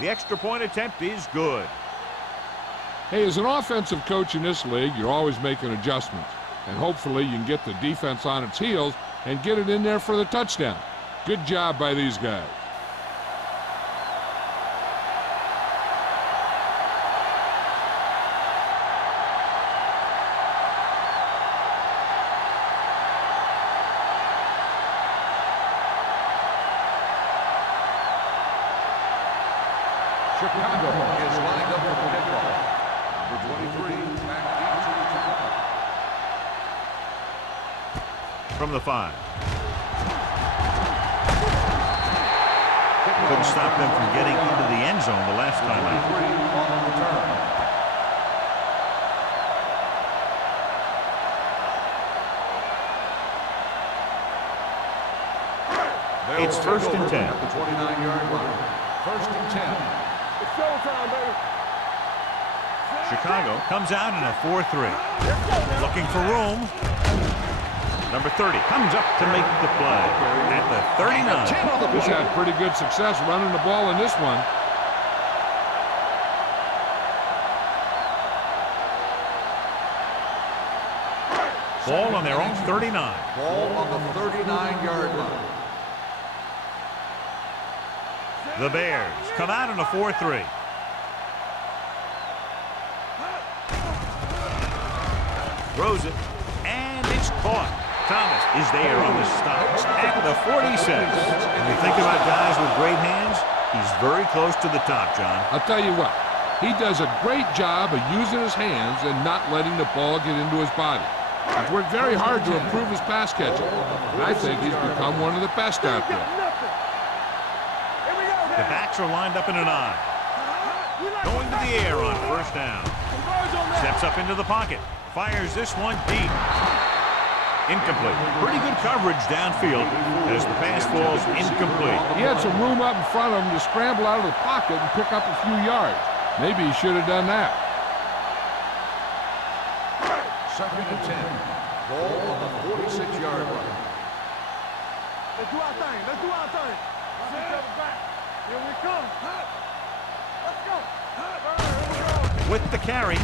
The extra point attempt is good. Hey, as an offensive coach in this league, you're always making adjustments. And hopefully you can get the defense on its heels and get it in there for the touchdown. Good job by these guys. Chicago is lined up for the kickoff. Number 23, back into the From the 5. Couldn't stop them from getting into the end zone the last time out. on the return. It's 1st and 10. At the 29-yard line. 1st and 10. It's showtime, baby. Chicago comes out in a 4-3. Looking for room. Number 30 comes up to make the play at the 39. He's had pretty good success running the ball in this one. Ball on their own 39. Ball on the 39-yard line. The Bears come out in a 4-3. Throws it, and it's caught. Thomas is there on the stop at the 46. When you think about guys with great hands, he's very close to the top, John. I'll tell you what, he does a great job of using his hands and not letting the ball get into his body. He's worked very hard to improve his pass catching. I think he's become one of the best out there. The backs are lined up in an I. Going to the air on first down. Steps up into the pocket. Fires this one deep. Incomplete. Pretty good coverage downfield as the pass falls incomplete. He had some room up in front of him to scramble out of the pocket and pick up a few yards. Maybe he should have done that. 2nd and 10. Ball on the 46-yard line. Let's do our thing. Let's do our thing. Watch each other back. Here we come. Let's go. With the carry.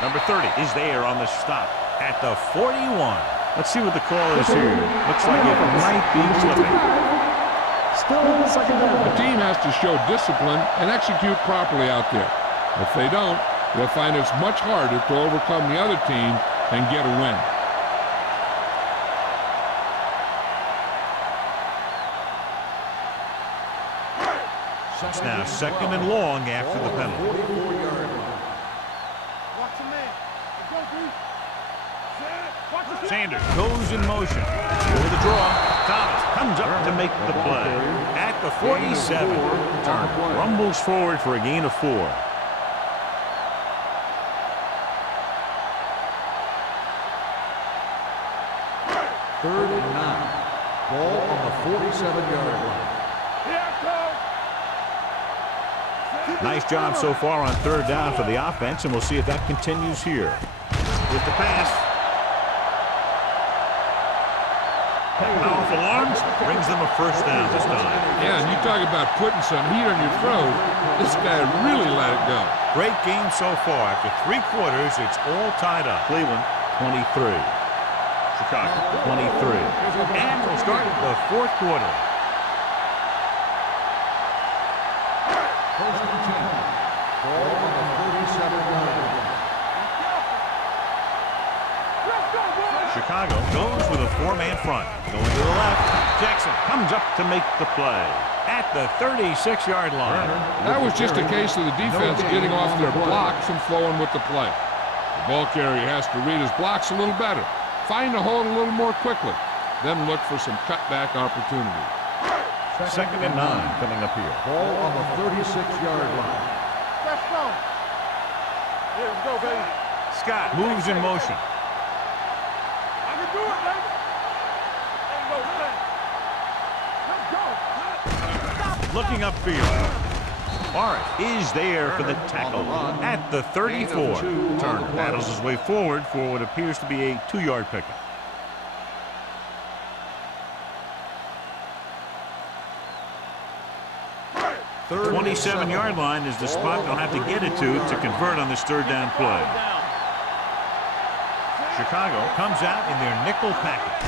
Number 30 is there on the stop at the 41. Let's see what the call is here. Looks like it might be flipping. Still second down. The team has to show discipline and execute properly out there. If they don't, they'll find it's much harder to overcome the other team and get a win. It's now 2nd and long after the penalty. 44-yard line. Watch your man. Let's go, dude. Watch your Sanders goes in motion. Over the draw. Thomas comes up to make the play. At the 47. Turner rumbles forward for a gain of 4. Third and 9. Ball on the 47-yard line. Here comes. Nice job so far on third down for the offense, and we'll see if that continues here. With the pass. Powerful arms brings them a first down this time. Yeah, and you talk about putting some heat on your throat. This guy really let it go. Great game so far. After 3 quarters, it's all tied up. Cleveland, 23. Chicago, 23. And we'll start the 4th quarter. First and 10. Ball on the 37-yard line. Let's go, boys. Chicago goes with a 4-man front. Going to the left. Jackson comes up to make the play. At the 36-yard line. That was just a case of the defense getting off their blocks and flowing with the play. The ball carrier has to read his blocks a little better, find the hole a little more quickly, then look for some cutback opportunity. 2nd and 9 coming up here. Ball on the 36-yard line. Let's go. Here we go, baby. Scott moves in motion. I can do it, baby. Ain't no thing. Let's go. Looking upfield. Morris is there for the tackle at the 34. Turner battles his way forward for what appears to be a 2-yard pickup. The 27-yard line is the spot they'll have to get it to convert on this third down play. Chicago comes out in their nickel package.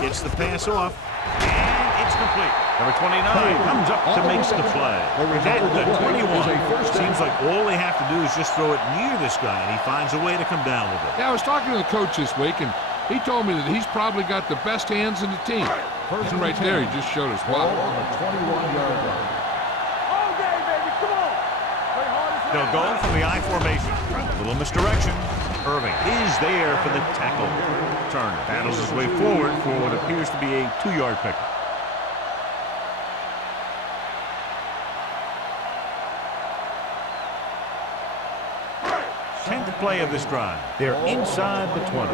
Gets the pass off, and it's complete. Number 29 comes up to make the play. At the 21, seems like all they have to do is just throw it near this guy, and he finds a way to come down with it. Yeah, I was talking to the coach this week, and he told me that he's probably got the best hands in the team. And right there, he just showed us why. Ball on the 21-yard line. All day, baby. Come on. Play hard as They'll go from the I formation. A little misdirection. Irving is there for the tackle. Turner battles his way forward for what appears to be a 2-yard pickup. Tenth play of this drive. They're inside the 20.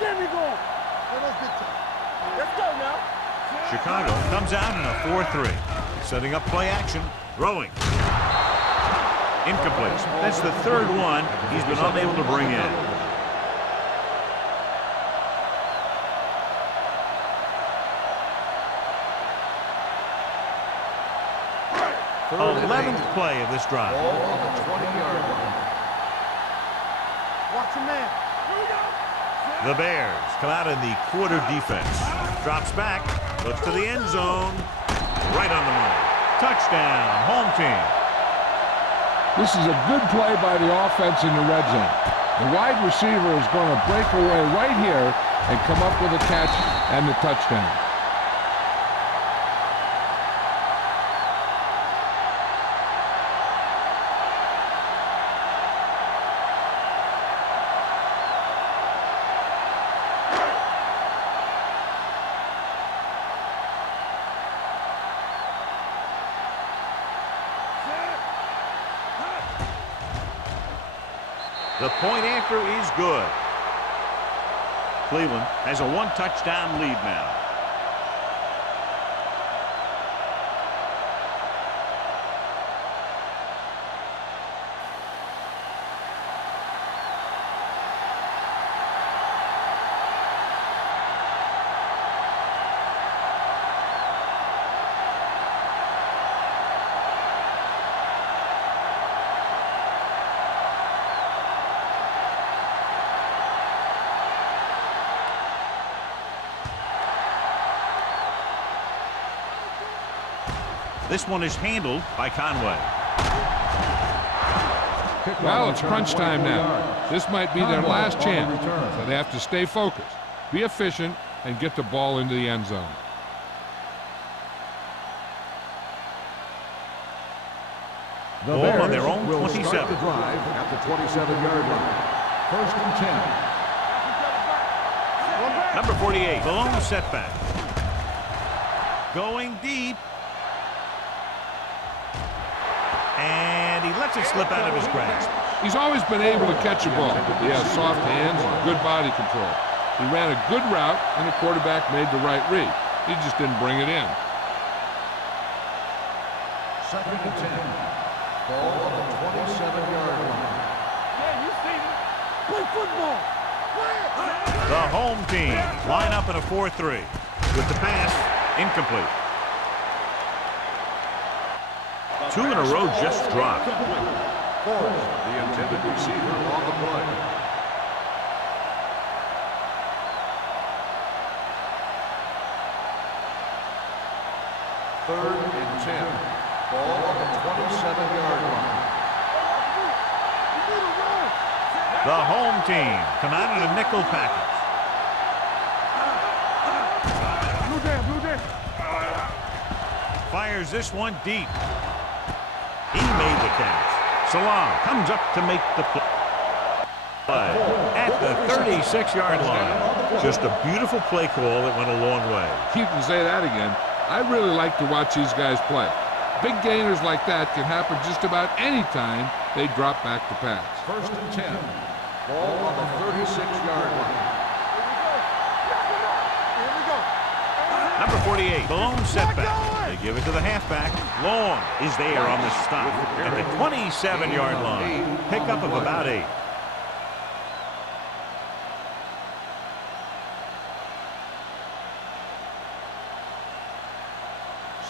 There we go. Let's go now. Chicago comes out in a 4-3. Setting up play action. Throwing. Incomplete. That's the third one he's been unable to bring in. 11th play of this drive. Ball on the 20-yard line. Watch your man. The Bears come out in the quarter defense. Drops back, looks to the end zone. Right on the money. Touchdown, home team. This is a good play by the offense in the red zone. The wide receiver is going to break away right here and come up with a catch and the touchdown. The point after is good. Cleveland has a one-touchdown lead now. This one is handled by Conway. Well, it's crunch time now. This might be their last chance, so they have to stay focused, be efficient, and get the ball into the end zone. The Ball on their Bears own will 27. start the drive at the 27-yard line. First and 10. Number 48, the lone setback. Going deep. And he lets it slip out of his grasp. He's always been able to catch a ball. He has soft hands and good body control. He ran a good route, and the quarterback made the right read. He just didn't bring it in. Second and 10. Ball on the 27-yard line. Yeah, you see me. Play football. Play it. The home team line up in a 4-3. With the pass, incomplete. Two in a row just dropped. Forrest, the intended receiver on the play. Third and 10. Ball on the 27-yard line. The home team come out in a nickel package. Blue jam, blue jam. Fires this one deep. He made the catch. Salam comes up to make the play. At the 36-yard line. Just a beautiful play call that went a long way. You can say that again. I really like to watch these guys play. Big gainers like that can happen just about any time they drop back to pass. First and 10. Ball on the 36-yard line. Here we go. Number 48, the lone setback. They give it to the halfback. Long is there on the stop at the 27-yard line. Pickup of about 8.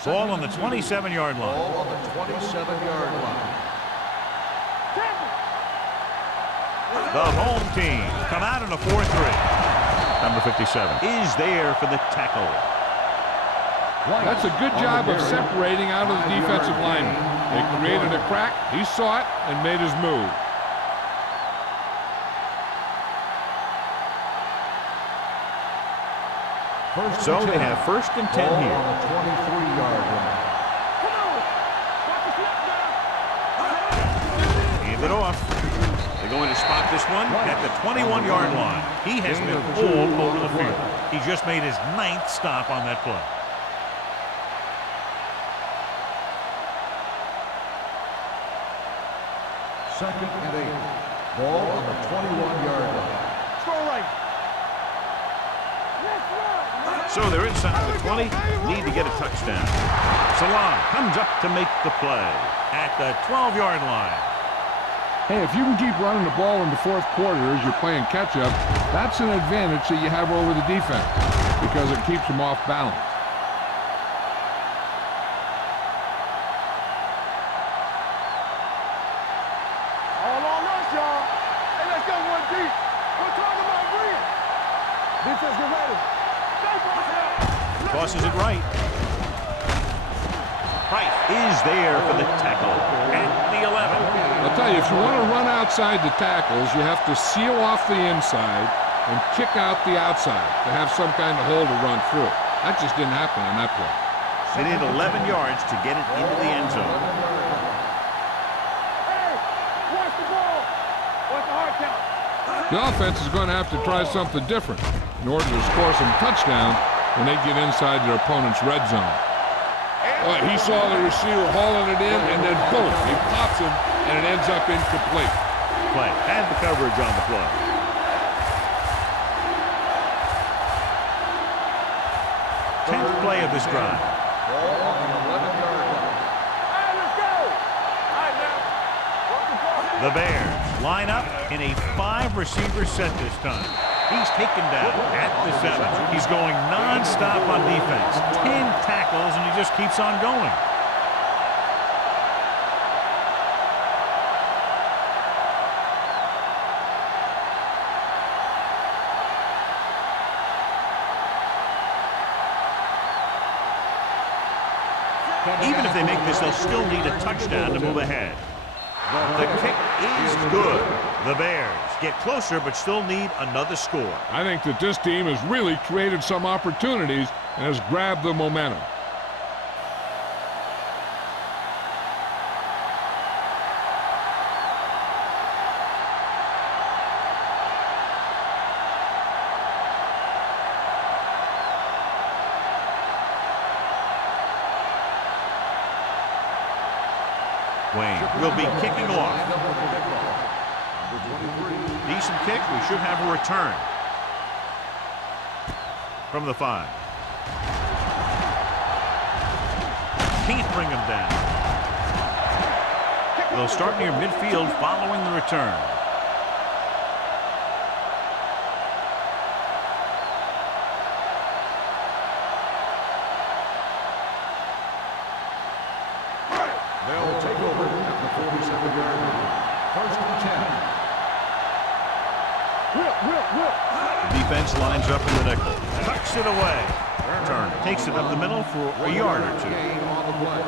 Ball on the 27-yard line. Ball on the 27-yard line. The home team come out in a 4-3. Number 57 is there for the tackle. That's a good job of separating out of the defensive lineman. They created a crack, he saw it, and made his move. So they have first and 10 Ball here. on the 23-yard line. Hand it off. They're going to spot this one at the 21-yard line. He has been pulled over the field. He just made his 9th stop on that play. Second and 8. Ball on the 21-yard line. Score right. So they're inside the 20. Need to get a touchdown. Salam comes up to make the play at the 12-yard line. Hey, if you can keep running the ball in the fourth quarter as you're playing catch-up, that's an advantage that you have over the defense because it keeps them off balance. All on us, y'all. Hey, let's go 1 deep. tosses it right. Price is there for the tackle at the 11. I'll tell you, if you want to run outside the tackles, you have to seal off the inside and kick out the outside to have some kind of hole to run through. That just didn't happen on that play. They need 11 yards to get it into the end zone. Hey, watch the ball. Watch the hard count. The offense is going to have to try something different in order to score some touchdowns when they get inside their opponent's red zone. Well, he saw the receiver hauling it in, and then boom, he pops him, and it ends up incomplete. Play. Had the coverage on the play. Tenth play of this drive. Ball on the 11-yard line. Hey, let's go. All right, now. Walk the ball. The Bears line up in a 5-receiver set this time. He's taken down at the 7. He's going non-stop on defense. 10 tackles, and he just keeps on going. Even if they make this, they'll still need a touchdown to move ahead. The kick is good. The Bears get closer, but still need another score. I think that this team has really created some opportunities and has grabbed the momentum. Wayne will be kicking off. Decent kick. We should have a return from the 5. Can't bring him down. They'll start near midfield following the return. They'll take over at the 47-yard line. First and 10. The defense lines up in the nickel. Tucks it away. Turner takes it up the middle for a yard or 2. Gain on the play.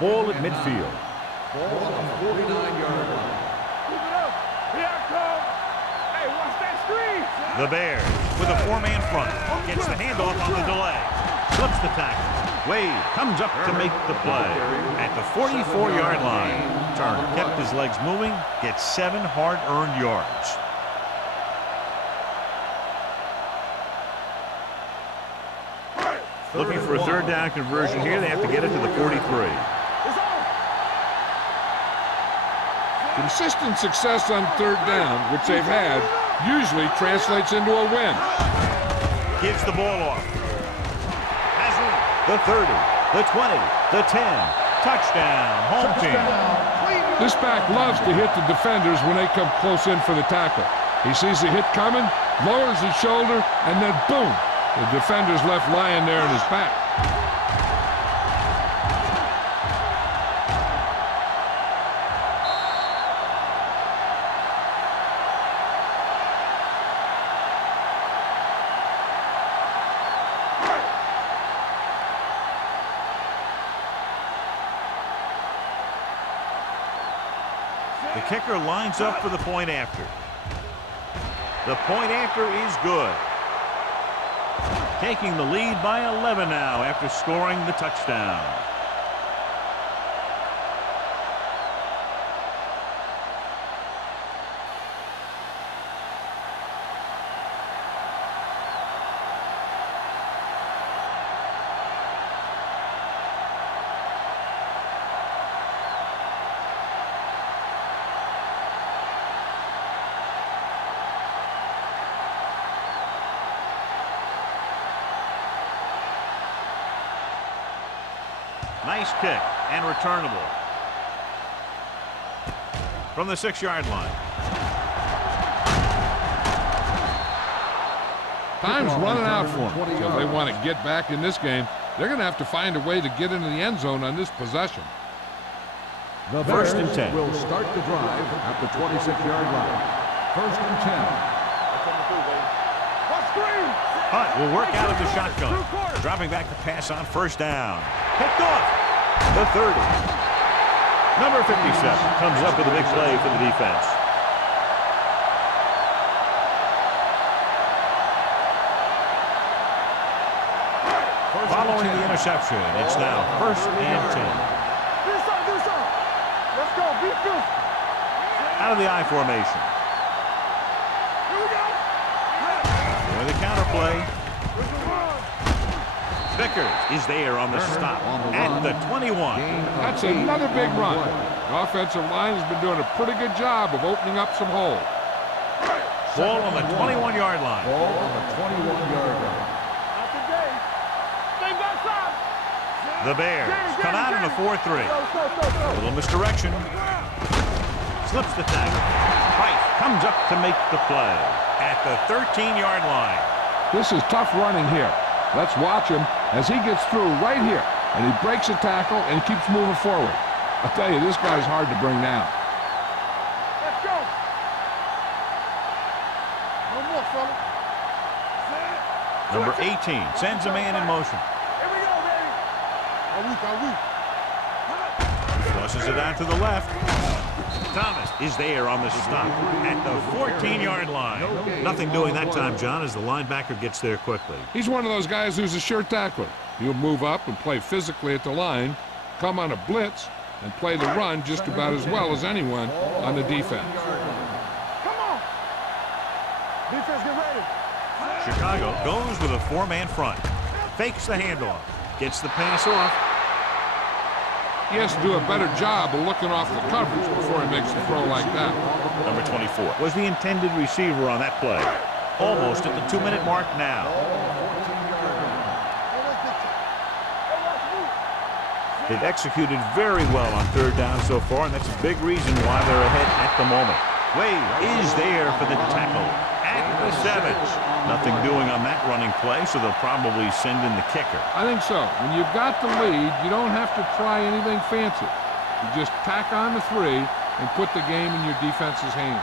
Ball at midfield. Ball on the 49-yard line. Keep it up. Here I come. Hey, watch that screen. The Bears with a 4-man front. Gets the handoff on the delay. Flips the tackle. Wade comes up to make the play. At the 44-yard line, Turner kept his legs moving, gets 7 hard-earned yards. Looking for a 3rd down conversion here. They have to get it to the 43. Consistent success on 3rd down, which they've had, usually translates into a win. Gives the ball off. Has room. The 30, the 20, the 10. Touchdown, home team. This back loves to hit the defenders when they come close in for the tackle. He sees the hit coming, lowers his shoulder, and then boom, the defender's left lying there in his back. The kicker lines up for the point after. The point after is good. Taking the lead by 11 now after scoring the touchdown. Nice kick and returnable from the 6-yard line. Time's running out for them. So if they want to get back in this game, they're going to have to find a way to get into the end zone on this possession. The First and Bears 10. will start the drive at the 26-yard line. First and 10. Hunt will work out of the shotgun. Dropping back to pass on first down. Picked off. The 30. Number 57 comes up with a big play for the defense. Following the interception, it's now first and 10. Do something. Let's go. Be good. Out of the I formation. Here we go. With the counter play. Vickers is there on the stop at the 21. That's another big run. The offensive line has been doing a pretty good job of opening up some holes. Ball on the 21-yard line. Ball on the 21-yard line. Not today. Stay backside. The Bears come out in a 4-3. Go. A little misdirection. Slips the tackle. Price comes up to make the play at the 13-yard line. This is tough running here. Let's watch him as he gets through right here. And he breaks a tackle and keeps moving forward. I tell you, this guy's hard to bring down. Let's go. No more, fella. Number 18 sends a man in motion. Here we go, baby. Are we? Tosses it out to the left. Thomas is there on the stop at the 14-yard line. Nothing doing that time, John, as the linebacker gets there quickly. He's one of those guys who's a sure tackler. He'll move up and play physically at the line, come on a blitz, and play the run just about as well as anyone on the defense. Come on. Defense, get ready. Chicago goes with a four-man front. Fakes the handoff. Gets the pass off. He has to do a better job of looking off the coverage before he makes a throw like that. Number 24 was the intended receiver on that play. Almost at the 2-minute mark now. They've executed very well on third down so far, and that's a big reason why they're ahead at the moment. Wade is there for the tackle at the 7. Nothing doing on that running play, so they'll probably send in the kicker. I think so. When you've got the lead, you don't have to try anything fancy. You just tack on the 3 and put the game in your defense's hands.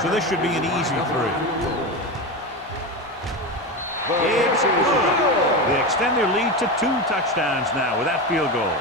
So this should be an easy 3. It's good. They extend their lead to 2 touchdowns now with that field goal.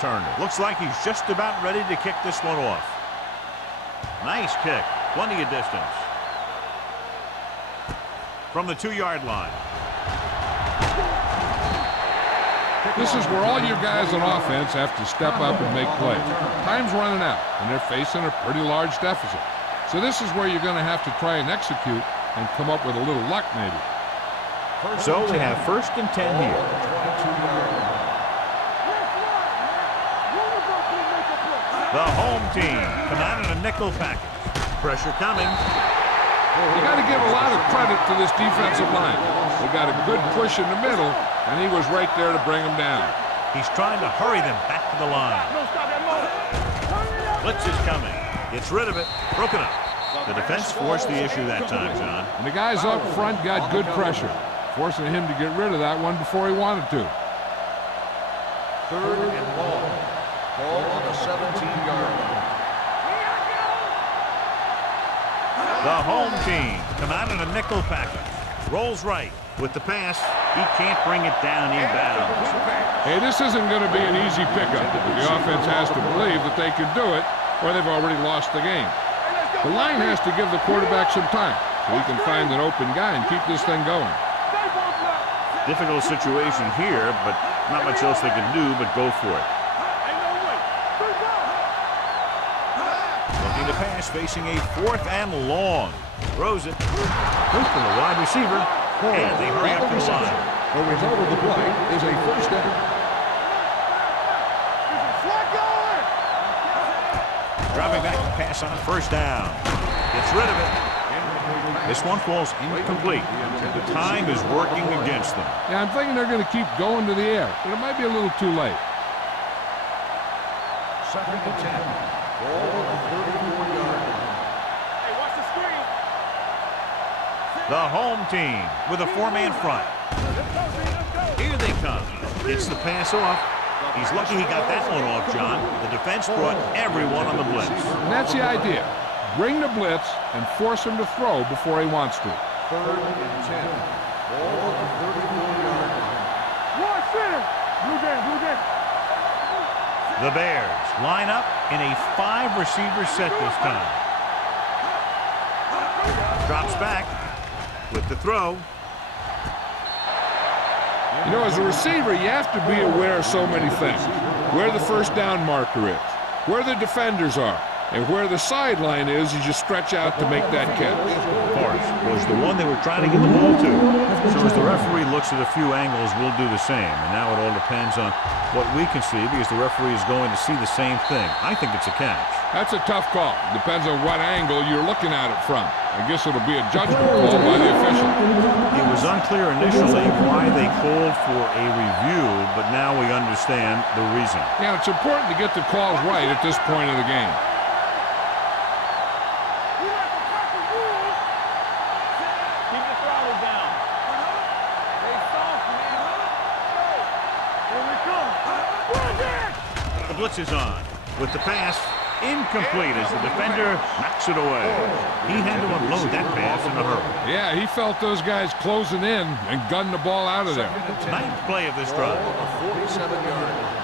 Turner looks like he's just about ready to kick this one off. Nice kick. Plenty of distance. From the 2-yard line. This is where all your guys on offense have to step up and make plays. Time's running out, and they're facing a pretty large deficit. So this is where you're going to have to try and execute and come up with a little luck maybe. So they have first and 10 here. The home team come out in a nickel package. Pressure coming. You got to give a lot of credit to this defensive line. They got a good push in the middle, and he was right there to bring them down. He's trying to hurry them back to the line. Blitz is coming. Gets rid of it. Broken up. The defense forced the issue that time, John. And the guys up front got good pressure, forcing him to get rid of that one before he wanted to. 3rd and long. Ball on the 17-yard line. The home team come out in a nickel package. Rolls right with the pass. He can't bring it down inbounds. Hey, this isn't going to be an easy pickup. The offense has to believe that they can do it, or they've already lost the game. The line has to give the quarterback some time so he can find an open guy and keep this thing going. Difficult situation here, but not much else they can do but go for it. Looking to pass, facing a 4th and long. Throws it. Hook to the wide receiver. And they hurry up to the line. The result of the play is a first down. Dropping back to pass on first down. Gets rid of it. This one falls incomplete. The time is working against them. Yeah, I'm thinking they're going to keep going to the air, but it might be a little too late. Second and 10. Ball at the 34-yard line. Hey, watch the screen. The home team with a four-man front. Here they come. Gets the pass off. He's lucky he got that one off, John. The defense brought everyone on the blitz. And that's the idea. Bring the blitz and force him to throw before he wants to. Third and 10. Ball at the 34-yard line. One center. Blue game, blue game. The Bears line up in a 5-receiver set this time. Drops back with the throw. You know, as a receiver, you have to be aware of so many things. Where the first down marker is, where the defenders are, and where the sideline is as you stretch out to make that catch. Forrest was the one they were trying to get the ball to. So as the referee looks at a few angles, we'll do the same. And now it all depends on what we can see because the referee is going to see the same thing. I think it's a catch. That's a tough call. Depends on what angle you're looking at it from. I guess it'll be a judgment call by the official. It was unclear initially why they called for a review, but now we understand the reason. Yeah, it's important to get the calls right at this point of the game. The blitz is on. With the pass, incomplete as the defender knocks it away. He had to unload that pass in a hurry. Yeah, he felt those guys closing in and gunned the ball out of there. Ninth play of this drive. Ball at the 47-yard line.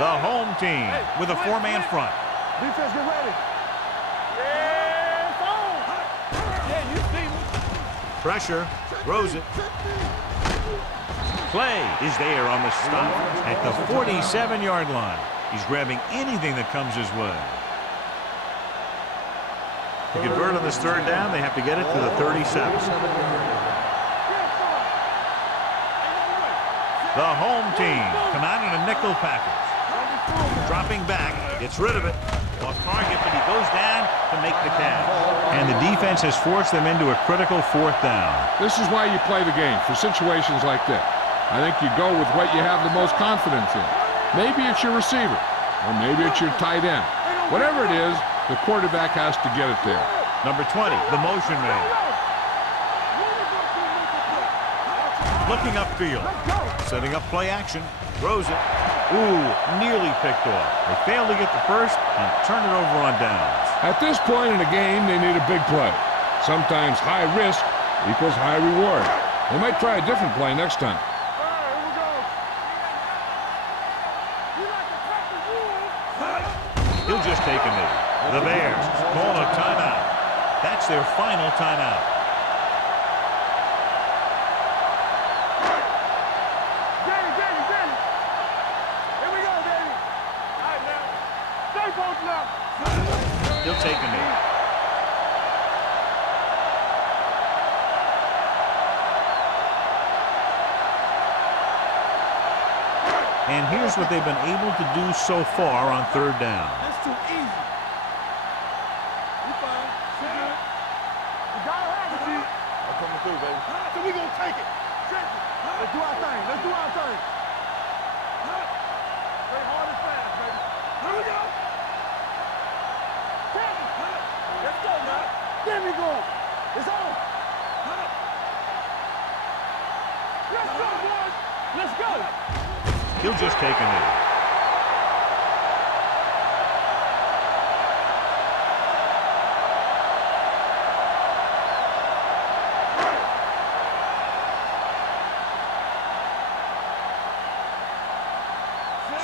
The home team with a four-man front. Defense, get ready. Yeah, on. Yeah, you see me. Pressure, throws it. Play is there on the stop at the 47-yard line. He's grabbing anything that comes his way. To convert on this third down, they have to get it to the 37. The home team come out in a nickel package. Dropping back, gets rid of it. Off target, but he goes down to make the catch. And the defense has forced them into a critical fourth down. This is why you play the game, for situations like this. I think you go with what you have the most confidence in. Maybe it's your receiver, or maybe it's your tight end. Whatever it is, the quarterback has to get it there. Number 20, the motion man. Looking upfield. Setting up play action. Throws it. Ooh, nearly picked off. They failed to get the first and turn it over on downs. At this point in the game, they need a big play. Sometimes high risk equals high reward. They might try a different play next time. He'll just take a knee. The Bears call a timeout. That's their final timeout. Danny. Here we go, Danny. All right, now. Stay both now. He'll take a knee. And here's what they've been able to do so far on third down. That's too easy. You fine. You good. You gotta have it, G. I'm coming through, baby. So we gonna take it. Let's do our thing. Play hard and fast, baby. Here we go. Let's go, man. There we go. It's on. Let's go, boys. Let's go. He'll just take a knee.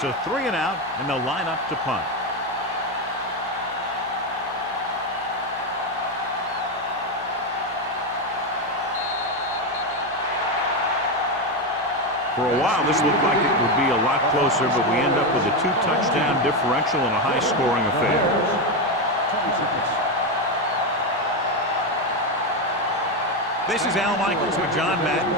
So 3 and out, and they'll line up to punt. For a while, this looked like it would be a lot closer, but we end up with a 2-touchdown differential and a high-scoring affair. This is Al Michaels with John Madden.